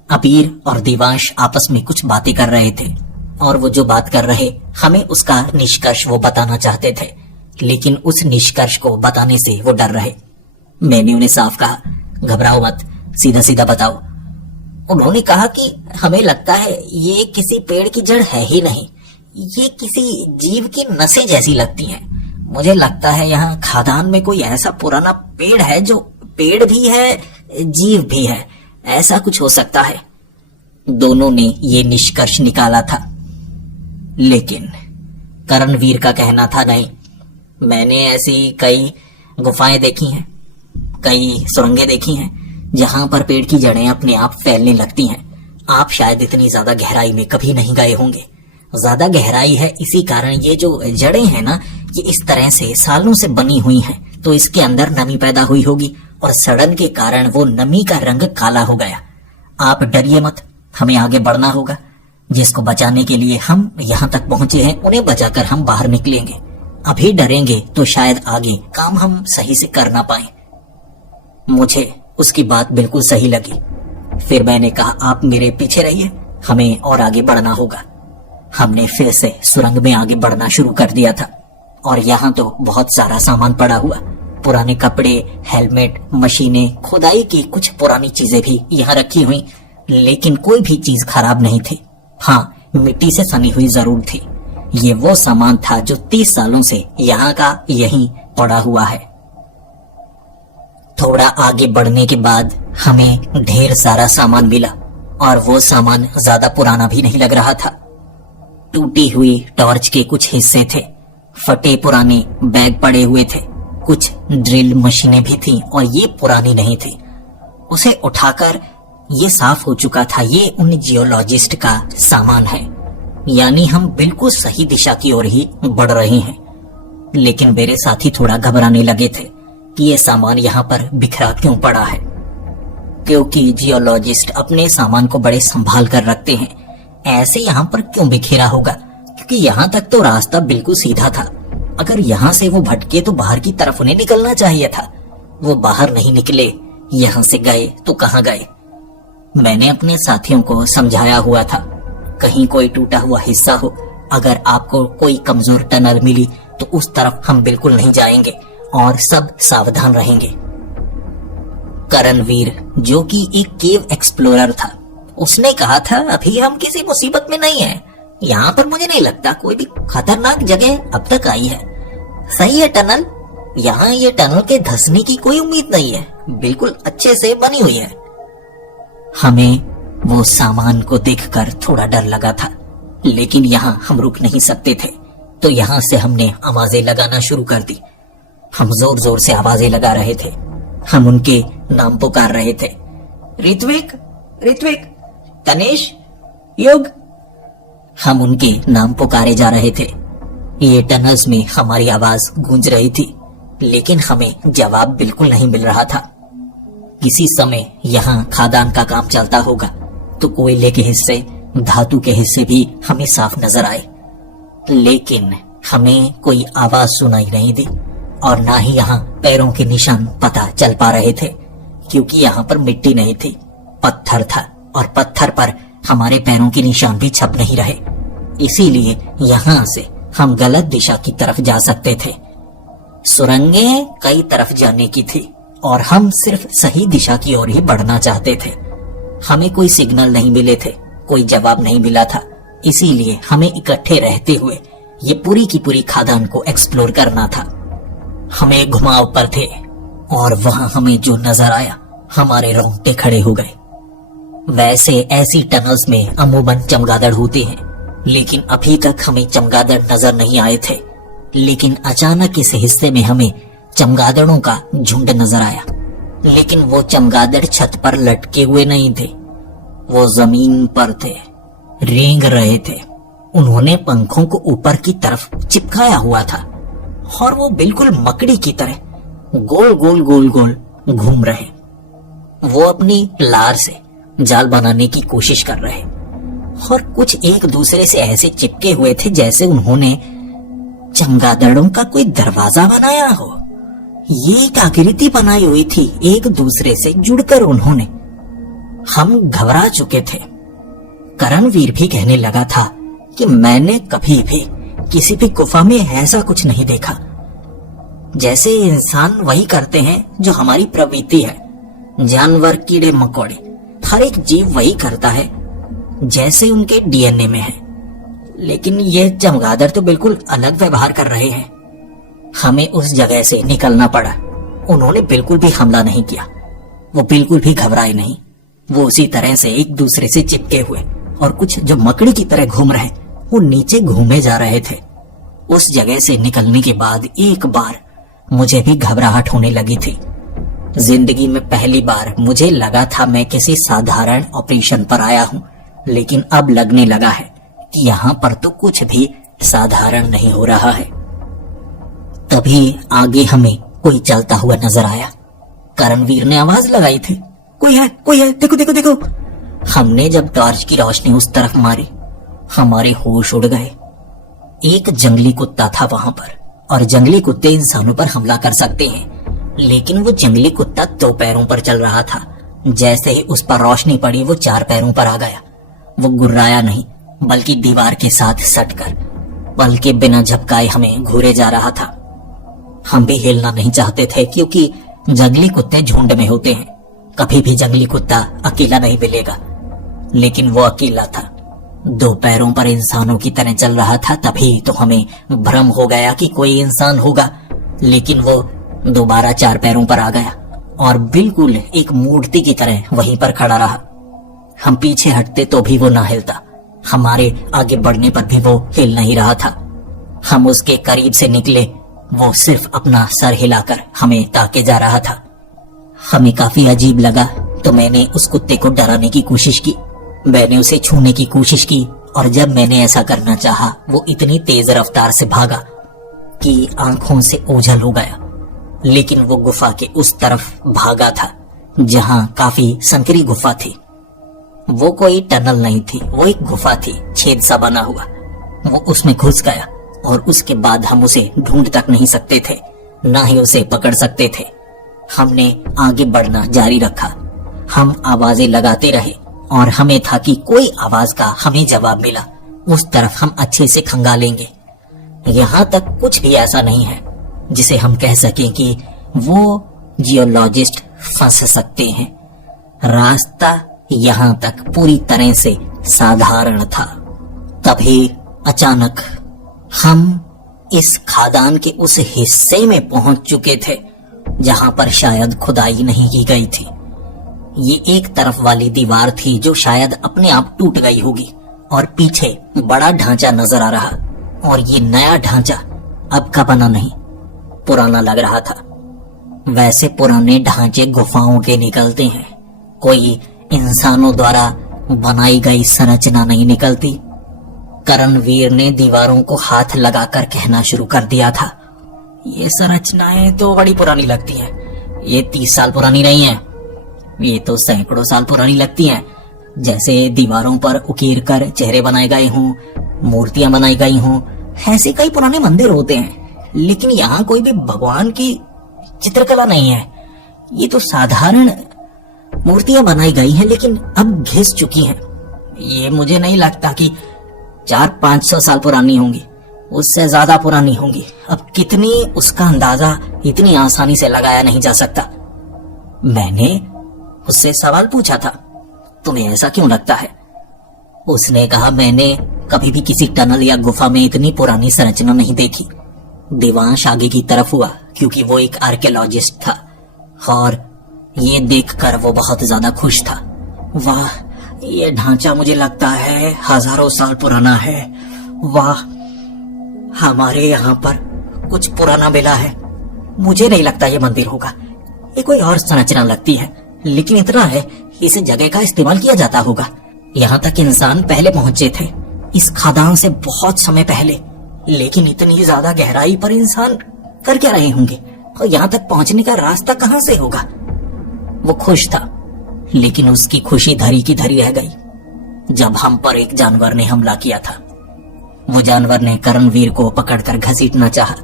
अबीर और देवांश आपस में कुछ बातें कर रहे थे और वो जो बात कर रहे हमें उसका निष्कर्ष वो बताना चाहते थे, लेकिन उस निष्कर्ष को बताने से वो डर रहे। मैंने उन्हें साफ कहा, घबराओ मत, सीधा सीधा बताओ। उन्होंने कहा कि हमें लगता है ये किसी पेड़ की जड़ है ही नहीं, ये किसी जीव की नसें जैसी लगती हैं। मुझे लगता है यहाँ खादान में कोई ऐसा पुराना पेड़ है जो पेड़ भी है जीव भी है, ऐसा कुछ हो सकता है। दोनों ने ये निष्कर्ष निकाला था, लेकिन करणवीर का कहना था नहीं, मैंने ऐसी कई गुफाएं देखी हैं, कई सुरंगें देखी हैं जहां पर पेड़ की जड़ें अपने आप फैलने लगती हैं। आप शायद इतनी ज्यादा गहराई में कभी नहीं गए होंगे। ज्यादा गहराई है इसी कारण ये जो जड़ें हैं ना, ये इस तरह से सालों से बनी हुई हैं, तो इसके अंदर नमी पैदा हुई होगी और सड़न के कारण वो नमी का रंग काला हो गया। आप डरिए मत, हमें आगे बढ़ना होगा। जिसको बचाने के लिए हम यहाँ तक पहुंचे हैं उन्हें बचाकर हम बाहर निकलेंगे। अभी डरेंगे तो शायद आगे काम हम सही से कर ना पाए। मुझे उसकी बात बिल्कुल सही लगी। फिर मैंने कहा, आप मेरे पीछे रहिए, हमें और आगे बढ़ना होगा। हमने फिर से सुरंग में आगे बढ़ना शुरू कर दिया था और यहाँ तो बहुत सारा सामान पड़ा हुआ, पुराने कपड़े, हेलमेट, मशीनें, खुदाई की कुछ पुरानी चीजें भी यहाँ रखी हुई, लेकिन कोई भी चीज खराब नहीं थी। हाँ, मिट्टी से सनी हुई जरूर थी। ये वो सामान था जो 30 सालों से यहाँ का यहीं पड़ा हुआ है। थोड़ा आगे बढ़ने के बाद हमें ढेर सारा सामान मिला और वो सामान ज्यादा पुराना भी नहीं लग रहा था। टूटी हुई टॉर्च के कुछ हिस्से थे, फटे पुराने बैग पड़े हुए थे, कुछ ड्रिल मशीनें भी थीं और ये पुरानी नहीं थी। उसे उठाकर ये साफ हो चुका था ये उन जियोलॉजिस्ट का सामान है, यानी हम बिल्कुल सही दिशा की ओर ही बढ़ रहे हैं। लेकिन मेरे साथी थोड़ा घबराने लगे थे कि ये सामान यहाँ पर बिखरा क्यों पड़ा है, क्योंकि जियोलॉजिस्ट अपने सामान को बड़े संभाल कर रखते हैं। ऐसे यहाँ पर क्यों बिखेरा होगा, क्योंकि यहाँ तक तो रास्ता बिल्कुल सीधा था। अगर यहाँ से वो भटके तो बाहर की तरफ उन्हें निकलना चाहिए था। वो बाहर नहीं निकले, यहाँ से गए तो कहाँ गए। मैंने अपने साथियों को समझाया हुआ था, कहीं कोई टूटा हुआ हिस्सा हो, अगर आपको कोई कमजोर टनल मिली तो उस तरफ हम बिल्कुल नहीं जाएंगे और सब सावधान रहेंगे। करणवीर, जो कि एक केव एक्सप्लोरर था, उसने कहा था, अभी हम किसी मुसीबत में नहीं है। यहाँ पर मुझे नहीं लगता कोई भी खतरनाक जगह अब तक आई है। सही है टनल, यहाँ ये टनल के धंसने की कोई उम्मीद नहीं है, बिल्कुल अच्छे से बनी हुई है। हमें वो सामान को देखकर थोड़ा डर लगा था, लेकिन यहाँ हम रुक नहीं सकते थे, तो यहाँ से हमने आवाजें लगाना शुरू कर दी। हम जोर जोर से आवाजें लगा रहे थे, हम उनके नाम पुकार रहे थे। ऋत्विक, ऋत्विक, तनेश, युग। हम उनके नाम पुकारे जा रहे थे। ये टनल्स में हमारी आवाज गूंज रही थी, लेकिन हमें जवाब बिल्कुल नहीं मिल रहा था। किसी समय यहाँ खादान का काम चलता होगा तो कोयले के हिस्से, धातु के हिस्से भी हमें साफ नजर आए, लेकिन हमें कोई आवाज सुनाई नहीं दी और ना ही यहाँ पैरों के निशान पता चल पा रहे थे, क्योंकि यहाँ पर मिट्टी नहीं थी, पत्थर था और पत्थर पर हमारे पैरों के निशान भी छप नहीं रहे। इसीलिए यहाँ से हम गलत दिशा की तरफ जा सकते थे। सुरंगें कई तरफ जाने की थी और हम सिर्फ सही दिशा की ओर ही बढ़ना चाहते थे। हमें कोई सिग्नल नहीं मिले थे, कोई जवाब नहीं मिला था, इसीलिए हमें इकट्ठे रहते हुए ये पूरी की पूरी खादान को एक्सप्लोर करना था। हमें घुमाव पर थे और वहां हमें जो नजर आया, हमारे रोंगटे खड़े हो गए। वैसे ऐसी टनल्स में अमूमन चमगादड़ होते हैं, लेकिन अभी तक हमें चमगादड़ नजर नहीं आए थे। लेकिन अचानक इस हिस्से में हमें चमगादड़ों का झुंड नजर आया, लेकिन वो चमगादड़ छत पर लटके हुए नहीं थे, वो जमीन पर थे, रेंग रहे थे। उन्होंने पंखों को ऊपर की तरफ चिपकाया हुआ था और वो बिल्कुल मकड़ी की तरह गोल गोल गोल गोल घूम रहे। वो अपनी लार से जाल बनाने की कोशिश कर रहे और कुछ एक दूसरे से ऐसे चिपके हुए थे जैसे उन्होंने चमगादड़ों का कोई दरवाजा बनाया हो। ये एक आकृति बनाई हुई थी एक दूसरे से जुड़कर उन्होंने। हम घबरा चुके थे। करणवीर भी कहने लगा था कि मैंने कभी भी किसी भी गुफा में ऐसा कुछ नहीं देखा। जैसे इंसान वही करते हैं जो हमारी प्रवृत्ति है, जानवर, कीड़े मकोड़े, हर एक जीव वही करता है जैसे उनके डीएनए में है। लेकिन ये चमगादड़ तो बिल्कुल अलग व्यवहार कर रहे हैं। हमें उस जगह से निकलना पड़ा। उन्होंने बिल्कुल भी हमला नहीं किया, वो बिल्कुल भी घबराए नहीं। वो उसी तरह से एक दूसरे से चिपके हुए और कुछ जो मकड़ी की तरह घूम रहे, वो नीचे घूमे जा रहे थे। उस जगह से निकलने के बाद एक बार मुझे भी घबराहट होने लगी थी। जिंदगी में पहली बार मुझे लगा था मैं किसी साधारण ऑपरेशन पर आया हूं, लेकिन अब लगने लगा है कि यहाँ पर तो कुछ भी साधारण नहीं हो रहा है। तभी आगे हमें कोई चलता हुआ नजर आया। करणवीर ने आवाज लगाई थी, कोई है, देखो देखो देखो। हमने जब टॉर्च की रोशनी उस तरफ मारी, हमारे होश उड़ गए। एक जंगली कुत्ता था वहां पर, और जंगली कुत्ते इंसानों पर हमला कर सकते हैं, लेकिन वो जंगली कुत्ता 2 पैरों पर चल रहा था। जैसे ही उस पर रोशनी पड़ी, वो 4 पैरों पर आ गया। वो गुर्राया नहीं, बल्कि दीवार के साथ सटकर, बल्कि बिना झपकाए हमें घूरे जा रहा था। हम भी हिलना नहीं चाहते थे, क्योंकि जंगली कुत्ते झुंड में होते हैं। कभी भी जंगली कुत्ता अकेला नहीं मिलेगा, लेकिन वो अकेला था। 2 पैरों पर इंसानों की तरह चल रहा था। तभी तो हमें भ्रम हो गया कि कोई इंसान होगा, लेकिन वो दोबारा 4 पैरों पर आ गया और बिल्कुल एक मूर्ति की तरह वहीं पर खड़ा रहा। हम पीछे हटते तो भी वो ना हिलता, हमारे आगे बढ़ने पर भी वो हिल नहीं रहा था। हम उसके करीब से निकले, वो सिर्फ अपना सर हिलाकर हमें ताके जा रहा था। हमें काफी अजीब लगा, तो मैंने उस कुत्ते को डराने की कोशिश की। मैंने उसे छूने की कोशिश की, और जब मैंने ऐसा करना चाहा, वो इतनी तेज रफ्तार से भागा कि आंखों से ओझल हो गया। लेकिन वो गुफा के उस तरफ भागा था जहां काफी संकरी गुफा थी। वो कोई टनल नहीं थी, वो एक गुफा थी, छेद सा बना हुआ। वो उसमें घुस गया, और उसके बाद हम उसे ढूंढ तक नहीं सकते थे, ना ही उसे पकड़ सकते थे। हमने आगे बढ़ना जारी रखा। हम आवाजें लगाते रहे, और हमें था कि कोई आवाज का हमें जवाब मिला, उस तरफ हम अच्छे से खंगालेंगे। यहाँ तक कुछ भी ऐसा नहीं है जिसे हम कह सकें कि वो जियोलॉजिस्ट फंस सकते हैं। रास्ता यहाँ तक पूरी तरह से साधारण था। तभी अचानक हम इस खादान के उस हिस्से में पहुंच चुके थे जहां पर शायद खुदाई नहीं की गई थी। ये एक तरफ वाली दीवार थी जो शायद अपने आप टूट गई होगी, और पीछे बड़ा ढांचा नजर आ रहा, और ये नया ढांचा अब का बना नहीं, पुराना लग रहा था। वैसे पुराने ढांचे गुफाओं के निकलते हैं, कोई इंसानों द्वारा बनाई गई संरचना नहीं निकलती। करणवीर ने दीवारों को हाथ लगाकर कहना शुरू कर दिया था, ये संरचनाएं तो बड़ी पुरानी लगती हैं। ये 30 साल पुरानी नहीं है, ये तो सैकड़ों साल पुरानी लगती हैं। जैसे दीवारों पर उकेर कर चेहरे बनाए गए हों, मूर्तियां बनाई गई हों। ऐसे कई पुराने मंदिर होते हैं, लेकिन यहाँ कोई भी भगवान की चित्रकला नहीं है। ये तो साधारण मूर्तियां बनाई गई हैं, लेकिन अब घिस चुकी हैं। ये मुझे नहीं लगता कि 400-500 साल पुरानी होंगी, उससे ज्यादा पुरानी होंगी। अब कितनी, उसका अंदाजा इतनी आसानी से लगाया नहीं जा सकता। मैंने उससे सवाल पूछा था, तुम्हें ऐसा क्यों लगता है? उसने कहा, मैंने कभी भी किसी टनल या गुफा में इतनी पुरानी संरचना नहीं देखी। देवांश आगे की तरफ हुआ, क्योंकि वो एक आर्कियोलॉजिस्ट था, और ये देखकर वो बहुत ज्यादा खुश था। वाह, ये ढांचा मुझे लगता है हजारों साल पुराना है। वाह, हमारे यहाँ पर कुछ पुराना मिला है। मुझे नहीं लगता ये मंदिर होगा, ये कोई और संरचना लगती है, लेकिन इतना है, इस जगह का इस्तेमाल किया जाता होगा। यहाँ तक इंसान पहले पहुंचे थे, इस खदान से बहुत समय पहले, लेकिन इतनी ज्यादा गहराई पर इंसान कर क्या रहे होंगे, और यहाँ तक पहुंचने का रास्ता कहाँ से होगा? वो खुश था, लेकिन उसकी खुशी धरी की धरी रह गई जब हम पर एक जानवर ने हमला किया था। वो जानवर ने करणवीर को पकड़कर घसीटना चाहा।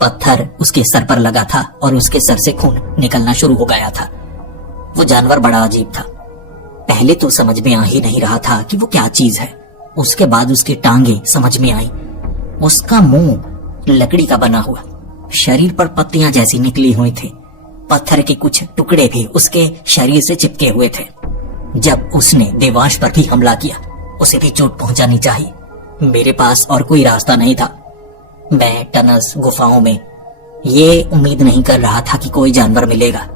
पत्थर उसके सर पर लगा था और उसके सर से खून निकलना शुरू हो गया था। वो जानवर बड़ा अजीब था। पहले तो समझ में आ ही नहीं रहा था कि वो क्या चीज है, उसके बाद उसकी टांगे समझ में आई। उसका मुंह लकड़ी का बना हुआ, शरीर पर पत्तियां जैसी निकली हुई थी। पत्थर के कुछ टुकड़े भी उसके शरीर से चिपके हुए थे। जब उसने देवांश पर भी हमला किया, उसे भी चोट पहुंचानी चाहिए। मेरे पास और कोई रास्ता नहीं था। मैं टनल्स, गुफाओं में ये उम्मीद नहीं कर रहा था कि कोई जानवर मिलेगा,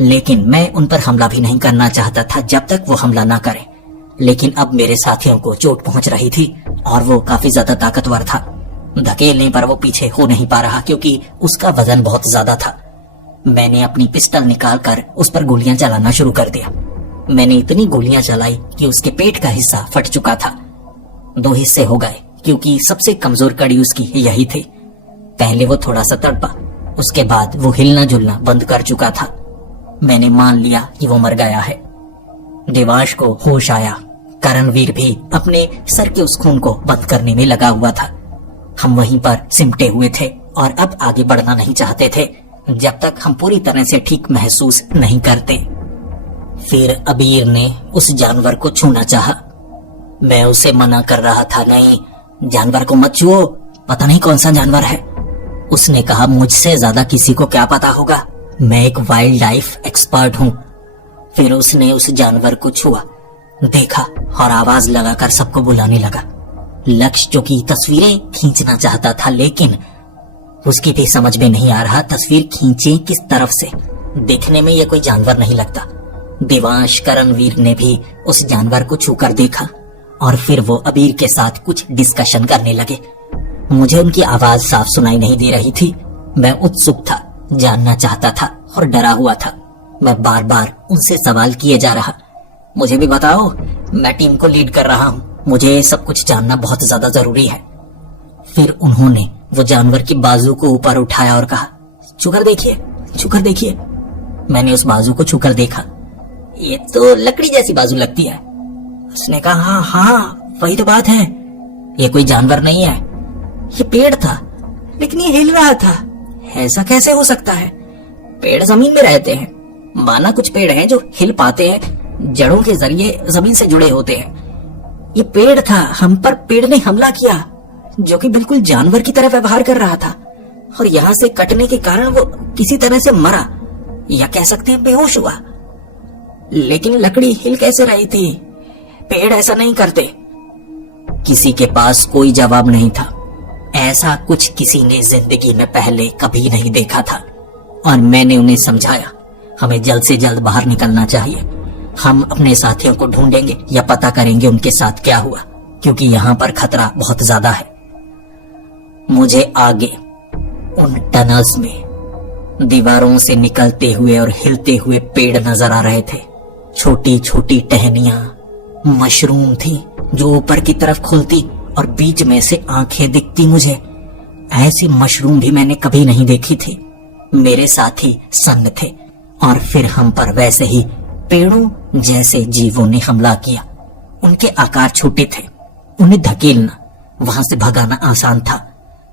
लेकिन मैं उन पर हमला भी नहीं करना चाहता था जब तक वो हमला ना करे। लेकिन अब मेरे साथियों को चोट पहुंच रही थी और वो काफी ज्यादा ताकतवर था। धकेलने पर वो पीछे हो नहीं पा रहा क्योंकि उसका वजन बहुत ज्यादा था। मैंने अपनी पिस्टल निकालकर उस पर गोलियां चलाना शुरू कर दिया। मैंने इतनी गोलियां चलाई कि उसके पेट का हिस्सा फट चुका था। 2 हिस्से हो गए क्योंकि सबसे कमजोर कड़ी उसकी यही थी। पहले वो थोड़ा सा तड़पा, उसके बाद वो हिलना जुलना बंद कर चुका था। मैंने मान लिया कि वो मर गया है। देवांश को होश आया। करणवीर भी अपने सर के उस खून को बंद करने में लगा हुआ था। हम वहीं पर सिमटे हुए थे और अब आगे बढ़ना नहीं चाहते थे जब तक हम पूरी तरह से ठीक महसूस नहीं करते। फिर अबीर ने उस जानवर को छूना चाहा। मैं उसे मना कर रहा था, नहीं, जानवर को मत छुओ, पता नहीं कौन सा जानवर है। उसने कहा, मुझसे ज्यादा किसी को क्या पता होगा, मैं एक वाइल्ड लाइफ एक्सपर्ट हूँ। फिर उसने उस जानवर को छुआ, देखा और आवाज लगाकर सबको बुलाने लगा। लक्ष्य जो की तस्वीरें खींचना चाहता था, लेकिन उसकी भी समझ में नहीं आ रहा तस्वीर खींचे किस तरफ से। देखने में यह कोई जानवर नहीं लगता। देवांश, करणवीर ने भी उस जानवर को छूकर देखा और फिर वो अबीर के साथ कुछ डिस्कशन करने लगे। मुझे उनकी आवाज साफ सुनाई नहीं दे रही थी। मैं उत्सुक था, जानना चाहता था और डरा हुआ था। मैं बार बार उनसे सवाल किए जा रहा, मुझे भी बताओ, मैं टीम को लीड कर रहा हूँ, मुझे सब कुछ जानना बहुत ज्यादा जरूरी है। फिर उन्होंने वो जानवर की बाजू को ऊपर उठाया और कहा, छूकर देखिए, छूकर देखिए। मैंने उस बाजू को छूकर देखा, ये तो लकड़ी जैसी बाजू लगती है। उसने कहा, हाँ हाँ, वही तो बात है, ये कोई जानवर नहीं है, ये पेड़ था, लेकिन ये हिल रहा था। ऐसा कैसे हो सकता है? पेड़ जमीन में रहते हैं, माना कुछ पेड़ हैं जो हिल पाते हैं, जड़ों के जरिए जमीन से जुड़े होते हैं। ये पेड़ था, हम पर पेड़ ने हमला किया, जो कि बिल्कुल जानवर की तरह व्यवहार कर रहा था, और यहाँ से कटने के कारण वो किसी तरह से मरा, या कह सकते हैं बेहोश हुआ। लेकिन लकड़ी हिल कैसे रही थी? पेड़ ऐसा नहीं करते। किसी के पास कोई जवाब नहीं था। ऐसा कुछ किसी ने जिंदगी में पहले कभी नहीं देखा था। और मैंने उन्हें समझाया, हमें जल्द से जल्द बाहर निकलना चाहिए। हम अपने साथियों को ढूंढेंगे या पता करेंगे उनके साथ क्या हुआ, क्योंकि यहाँ पर खतरा बहुत ज्यादा है। मुझे आगे उन टनल्स में दीवारों से निकलते हुए और हिलते हुए पेड़ नजर आ रहे थे। छोटी छोटी टहनियां, मशरूम थी जो ऊपर की तरफ खुलती और बीच में से आंखें दिखती मुझे। ऐसी मशरूम भी मैंने कभी नहीं देखी थी। मेरे साथी सन्न थे और फिर हम पर वैसे ही पेड़ों जैसे जीवों ने हमला किया। उनके आकार छोटे थे, उन्हें धकेलना, वहां से भगाना आसान था,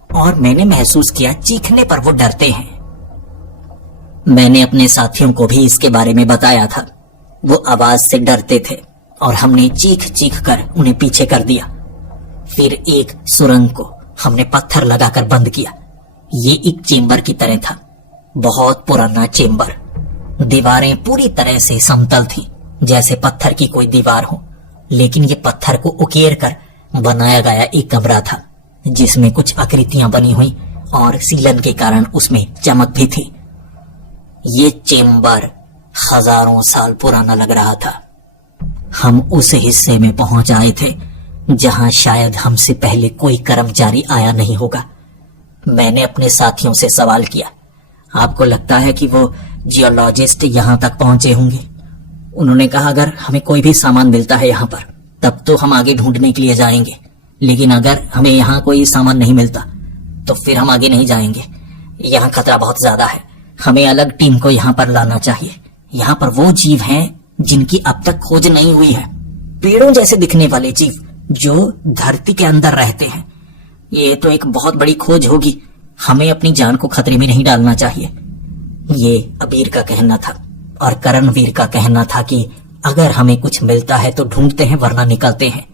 और मैंने महसूस किया चीखने पर वो डरते हैं। मैंने अपने साथियों को भी इसके बारे में बताया था। वो आवाज से डरते थे और हमने चीख चीख कर उन्हें पीछे कर दिया। फिर एक सुरंग को हमने पत्थर लगाकर बंद किया। ये एक चेम्बर की तरह था, बहुत पुराना चेम्बर। दीवारें पूरी तरह से समतल थी, जैसे पत्थर की कोई दीवार हो, लेकिन ये पत्थर को उकेर कर बनाया गया एक कमरा था, जिसमें कुछ आकृतियां बनी हुई और सीलन के कारण उसमें चमक भी थी। ये चेम्बर हजारों साल पुराना लग रहा था। हम उस हिस्से में पहुंच आए थे जहां शायद हमसे पहले कोई कर्मचारी आया नहीं होगा। मैंने अपने साथियों से सवाल किया, आपको लगता है कि वो जियोलॉजिस्ट यहां तक पहुंचे होंगे? उन्होंने कहा, अगर हमें कोई भी सामान मिलता है यहाँ पर, तब तो हम आगे ढूंढने के लिए जाएंगे, लेकिन अगर हमें यहाँ कोई सामान नहीं मिलता तो फिर हम आगे नहीं जाएंगे। यहाँ खतरा बहुत ज्यादा है, हमें अलग टीम को यहाँ पर लाना चाहिए। यहाँ पर वो जीव हैं जिनकी अब तक खोज नहीं हुई है, पेड़ों जैसे दिखने वाले जीव जो धरती के अंदर रहते हैं। ये तो एक बहुत बड़ी खोज होगी, हमें अपनी जान को खतरे में नहीं डालना चाहिए। ये अबीर का कहना था, और करणवीर का कहना था कि अगर हमें कुछ मिलता है तो ढूंढते हैं वरना निकलते हैं।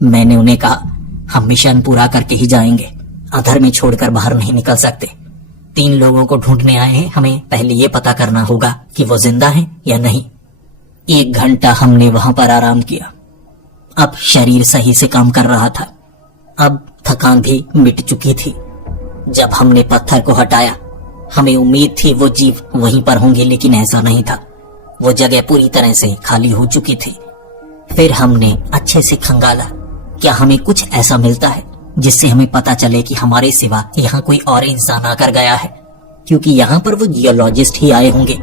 मैंने उन्हें कहा, हम मिशन पूरा करके ही जाएंगे, अधर में छोड़कर बाहर नहीं निकल सकते। 3 लोगों को ढूंढने आए हैं, हमें पहले ये पता करना होगा कि वो जिंदा हैं या नहीं। 1 घंटा हमने वहां पर आराम किया। अब शरीर सही से काम कर रहा था, अब थकान भी मिट चुकी थी। जब हमने पत्थर को हटाया, हमें उम्मीद थी वो जीव वहीं पर होंगे, लेकिन ऐसा नहीं था। वो जगह पूरी तरह से खाली हो चुकी थी। फिर हमने अच्छे से खंगाला, क्या हमें कुछ ऐसा मिलता है जिससे हमें पता चले कि हमारे सिवा यहाँ कोई और इंसान आकर गया है, क्योंकि यहाँ पर वो जियोलॉजिस्ट ही आए होंगे।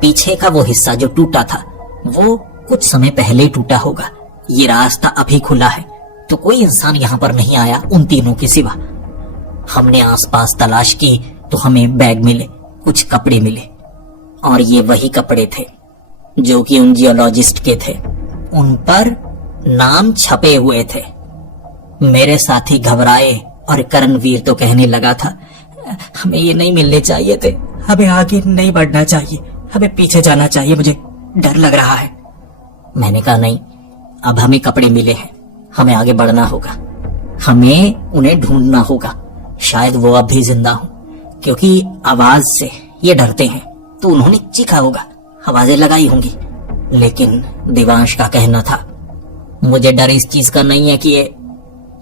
पीछे का वो हिस्सा जो टूटा था वो कुछ समय पहले टूटा होगा। ये रास्ता अभी खुला है, तो कोई इंसान यहाँ पर नहीं आया उन तीनों के सिवा। हमने आसपास तलाश की तो हमें बैग मिले, कुछ कपड़े मिले, और ये वही कपड़े थे जो कि उन जियोलॉजिस्ट के थे। उन पर नाम छपे हुए थे। मेरे साथी घबराए और करणवीर तो कहने लगा था, हमें ये नहीं मिलने चाहिए थे, हमें आगे नहीं बढ़ना चाहिए, हमें पीछे जाना चाहिए, मुझे डर लग रहा है। मैंने कहा, नहीं, अब हमें कपड़े मिले हैं, हमें आगे बढ़ना होगा, हमें उन्हें ढूंढना होगा। शायद वो अब भी जिंदा हो, क्योंकि आवाज से ये डरते हैं, तो उन्होंने चीखा होगा, आवाजें लगाई होंगी। लेकिन देवांश का कहना था, मुझे डर इस चीज का नहीं है कि ये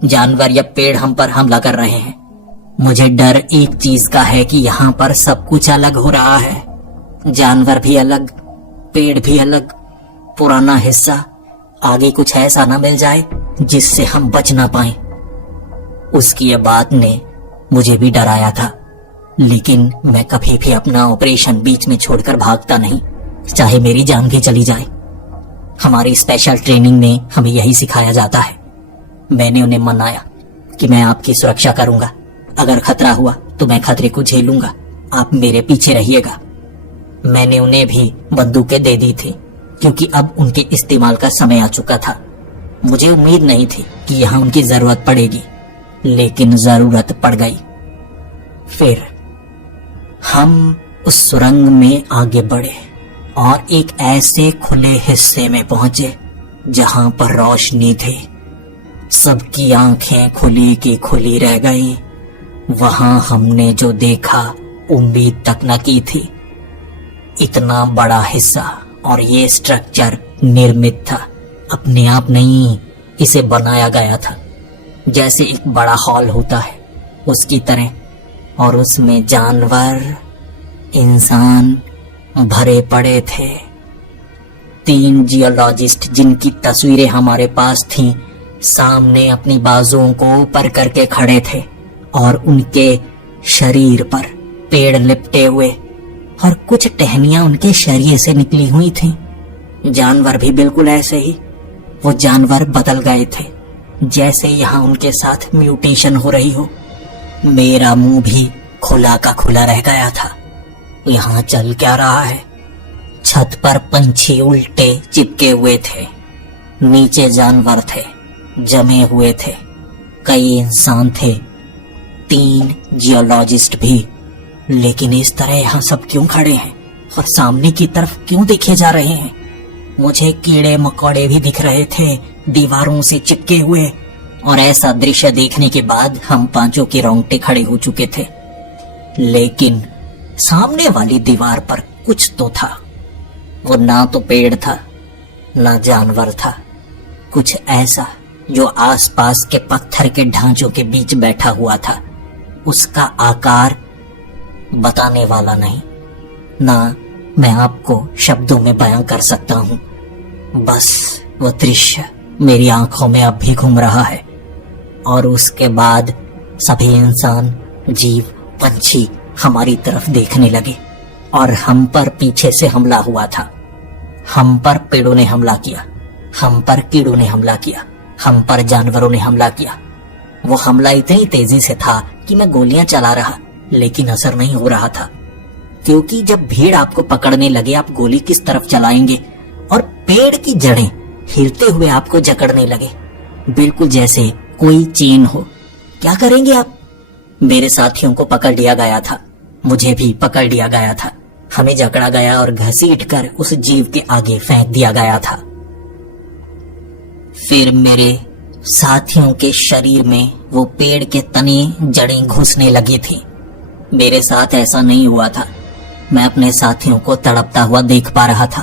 जानवर या पेड़ हम पर हमला कर रहे हैं, मुझे डर एक चीज का है कि यहाँ पर सब कुछ अलग हो रहा है। जानवर भी अलग, पेड़ भी अलग, पुराना हिस्सा, आगे कुछ ऐसा ना मिल जाए जिससे हम बच ना पाए। उसकी ये बात ने मुझे भी डराया था, लेकिन मैं कभी भी अपना ऑपरेशन बीच में छोड़कर भागता नहीं, चाहे मेरी जान भी चली जाए। हमारी स्पेशल ट्रेनिंग में हमें यही सिखाया जाता है। मैंने उन्हें मनाया कि मैं आपकी सुरक्षा करूंगा, अगर खतरा हुआ तो मैं खतरे को झेलूंगा, आप मेरे पीछे रहिएगा। मैंने उन्हें भी बंदूकें दे दी थी, क्योंकि अब उनके इस्तेमाल का समय आ चुका था। मुझे उम्मीद नहीं थी कि यहाँ उनकी जरूरत पड़ेगी, लेकिन जरूरत पड़ गई। फिर हम उस सुरंग में आगे बढ़े और एक ऐसे खुले हिस्से में पहुंचे जहां पर रोशनी थी। सबकी आंखें खुली की खुली रह गईं। वहां हमने जो देखा उम्मीद तक न की थी। इतना बड़ा हिस्सा और ये स्ट्रक्चर निर्मित था, अपने आप नहीं, इसे बनाया गया था, जैसे एक बड़ा हॉल होता है उसकी तरह, और उसमें जानवर, इंसान भरे पड़े थे। 3 जियोलॉजिस्ट जिनकी तस्वीरें हमारे पास थीं, सामने अपनी बाजुओं को ऊपर करके खड़े थे और उनके शरीर पर पेड़ लिपटे हुए और कुछ टहनियां उनके शरीर से निकली हुई थीं। जानवर भी बिल्कुल ऐसे ही। वो जानवर बदल गए थे, जैसे यहाँ उनके साथ म्यूटेशन हो रही हो। मेरा मुंह भी खुला का खुला रह गया था। यहाँ चल क्या रहा है? छत पर पंछी उल्टे चिपके हुए थे, नीचे जानवर थे, जमे हुए थे, कई इंसान थे, 3 जियोलॉजिस्ट भी। लेकिन इस तरह यहाँ सब क्यों खड़े हैं और सामने की तरफ क्यों देखे जा रहे हैं? मुझे कीड़े मकोड़े भी दिख रहे थे, दीवारों से चिपके हुए, और ऐसा दृश्य देखने के बाद हम पांचों के रोंगटे खड़े हो चुके थे। लेकिन सामने वाली दीवार पर कुछ तो था। वो ना तो पेड़ था, ना जानवर था, कुछ ऐसा जो आसपास के पत्थर के ढांचों के बीच बैठा हुआ था। उसका आकार बताने वाला नहीं, ना मैं आपको शब्दों में बयां कर सकता हूं। बस वो दृश्य मेरी आंखों में अब भी घूम रहा है। और उसके बाद सभी इंसान, जीव, पंछी हमारी तरफ देखने लगे और हम पर पीछे से हमला हुआ था। हम पर पेड़ों ने हमला किया, हम पर कीड़ों ने हमला किया, हम पर जानवरों ने हमला किया। वो हमला इतनी तेजी से था कि मैं गोलियां चला रहा, लेकिन असर नहीं हो रहा था, क्योंकि जब भीड़ आपको पकड़ने लगे आप गोली किस तरफ चलाएंगे? और पेड़ की जड़ें हिलते हुए आपको जकड़ने लगे, बिल्कुल जैसे कोई चेन हो। क्या करेंगे आप? मेरे साथियों को पकड़ लिया गया था, मुझे भी पकड़ लिया गया था। हमें जकड़ा गया और घसीटकर उस जीव के आगे फेंक दिया गया था। फिर मेरे साथियों के शरीर में वो पेड़ के तने जड़ें घुसने लगी थी। मेरे साथ ऐसा नहीं हुआ था। मैं अपने साथियों को तड़पता हुआ देख पा रहा था।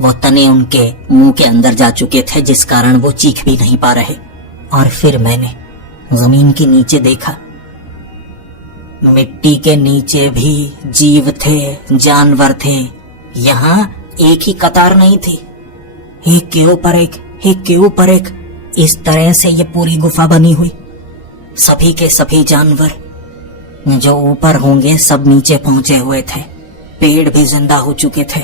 वो तने उनके मुंह के अंदर जा चुके थे, जिस कारण वो चीख भी नहीं पा रहे। और फिर मैंने जमीन के नीचे देखा। मिट्टी के नीचे भी जीव थे, जानवर थे। यहाँ एक ही कतार नहीं थी, एक के ऊपर एक, एक के ऊपर एक। इस तरह से ये पूरी गुफा बनी हुई। सभी के सभी जानवर जो ऊपर होंगे सब नीचे पहुंचे हुए थे। पेड़ भी जिंदा हो चुके थे।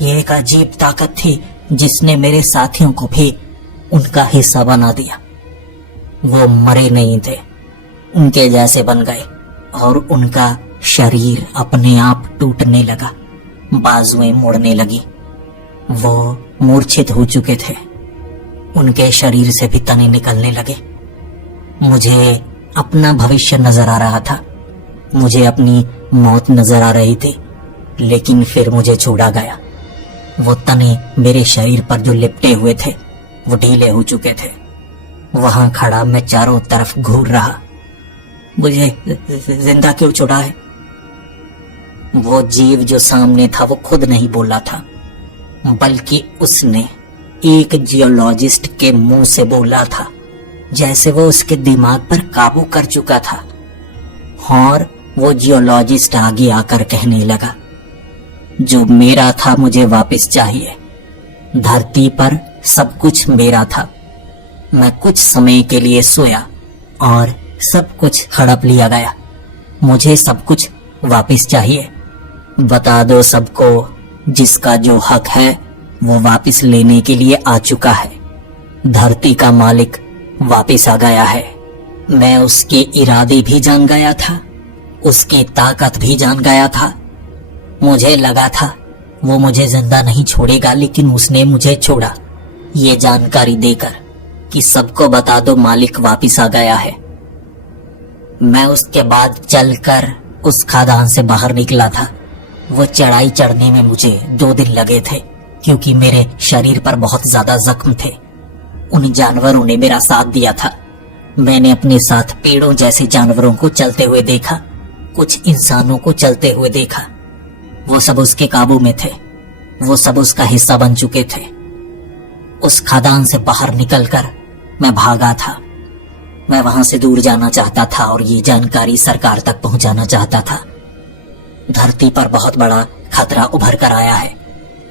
ये एक अजीब ताकत थी जिसने मेरे साथियों को भी उनका हिस्सा बना दिया। वो मरे नहीं थे, उनके जैसे बन गए और उनका शरीर अपने आप टूटने लगा, बाजुएं मुड़ने लगी। वो मूर्छित हो चुके थे, उनके शरीर से भी तने निकलने लगे। मुझे अपना भविष्य नजर आ रहा था, मुझे अपनी मौत नजर आ रही थी, लेकिन फिर मुझे छोड़ा गया। वो तने मेरे शरीर पर जो लिपटे हुए थे वो ढीले हो चुके थे। वहां खड़ा मैं चारों तरफ घूर रहा। मुझे जिंदा क्यों छोड़ा है? वो जीव जो सामने था वो खुद नहीं बोला था, बल्कि उसने एक जियोलॉजिस्ट के मुंह से बोला था, जैसे वो उसके दिमाग पर काबू कर चुका था। और वो जियोलॉजिस्ट आगे आकर कहने लगा, जो मेरा था मुझे वापस चाहिए। धरती पर सब कुछ मेरा था। मैं कुछ समय के लिए सोया और सब कुछ हड़प लिया गया। मुझे सब कुछ वापस चाहिए। बता दो सबको, जिसका जो हक है वो वापस लेने के लिए आ चुका है। धरती का मालिक वापस आ गया है। मैं उसके इरादे भी जान गया था, उसकी ताकत भी जान गया था। मुझे लगा था वो मुझे जिंदा नहीं छोड़ेगा, लेकिन उसने मुझे छोड़ा ये जानकारी देकर कि सबको बता दो मालिक वापस आ गया है। मैं उसके बाद चलकर उस खदान से बाहर निकला था। वो चढ़ाई चढ़ने में मुझे 2 दिन लगे थे, क्योंकि मेरे शरीर पर बहुत ज्यादा जख्म थे। उन जानवरों ने मेरा साथ दिया था। मैंने अपने साथ पेड़ों जैसे जानवरों को चलते हुए देखा, कुछ इंसानों को चलते हुए देखा। वो सब उसके काबू में थे, वो सब उसका हिस्सा बन चुके थे। उस खदान से बाहर निकलकर मैं भागा था। मैं वहां से दूर जाना चाहता था और ये जानकारी सरकार तक पहुंचाना चाहता था। धरती पर बहुत बड़ा खतरा उभर कर आया है।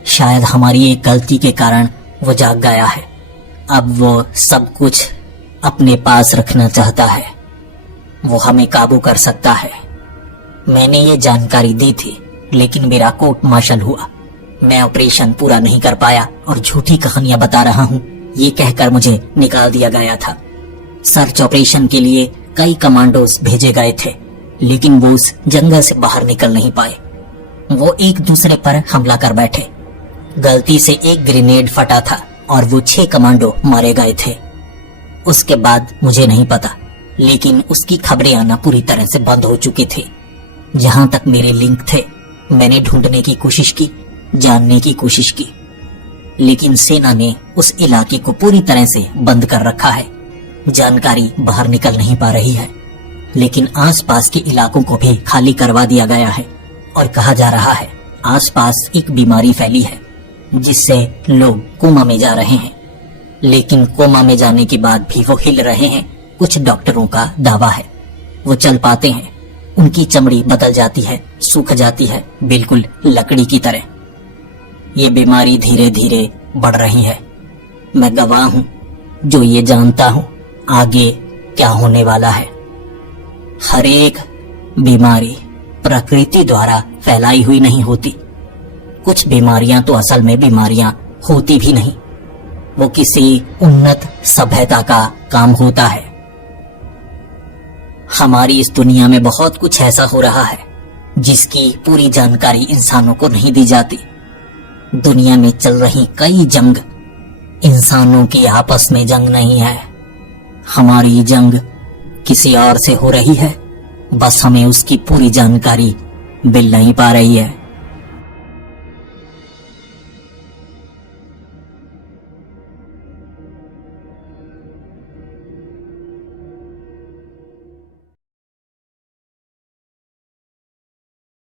शायद हमारी एक गलती के कारण वो जाग गया है। अब वो सब कुछ अपने पास रखना चाहता है। वो हमें काबू कर सकता है। मैंने ये जानकारी दी थी, लेकिन मेरा कोर्ट मार्शल हुआ। मैं ऑपरेशन पूरा नहीं कर पाया और झूठी कहानियां बता रहा हूँ ये कहकर मुझे निकाल दिया गया था। सर्च ऑपरेशन के लिए कई कमांडोज भेजे गए थे, लेकिन वो उस जंगल से बाहर निकल नहीं पाए। वो एक दूसरे पर हमला कर बैठे। गलती से एक ग्रेनेड फटा था और वो 6 कमांडो मारे गए थे। उसके बाद मुझे नहीं पता, लेकिन उसकी खबरें आना पूरी तरह से बंद हो चुकी थी। जहां तक मेरे लिंक थे, मैंने ढूंढने की कोशिश की, जानने की कोशिश की, लेकिन सेना ने उस इलाके को पूरी तरह से बंद कर रखा है। जानकारी बाहर निकल नहीं पा रही है, लेकिन आसपास के इलाकों को भी खाली करवा दिया गया है और कहा जा रहा है आसपास एक बीमारी फैली है जिससे लोग कोमा में जा रहे हैं। लेकिन कोमा में जाने के बाद भी वो हिल रहे हैं। कुछ डॉक्टरों का दावा है वो चल पाते हैं। उनकी चमड़ी बदल जाती है, सूख जाती है, बिल्कुल लकड़ी की तरह। ये बीमारी धीरे धीरे बढ़ रही है। मैं गवाह हूं जो ये जानता हूं आगे क्या होने वाला है। हर एक बीमारी प्रकृति द्वारा फैलाई हुई नहीं होती। कुछ बीमारियां तो असल में बीमारियां होती भी नहीं, वो किसी उन्नत सभ्यता का काम होता है। हमारी इस दुनिया में बहुत कुछ ऐसा हो रहा है जिसकी पूरी जानकारी इंसानों को नहीं दी जाती। दुनिया में चल रही कई जंग इंसानों की आपस में जंग नहीं है। हमारी जंग किसी और से हो रही है, बस हमें उसकी पूरी जानकारी मिल नहीं पा रही है।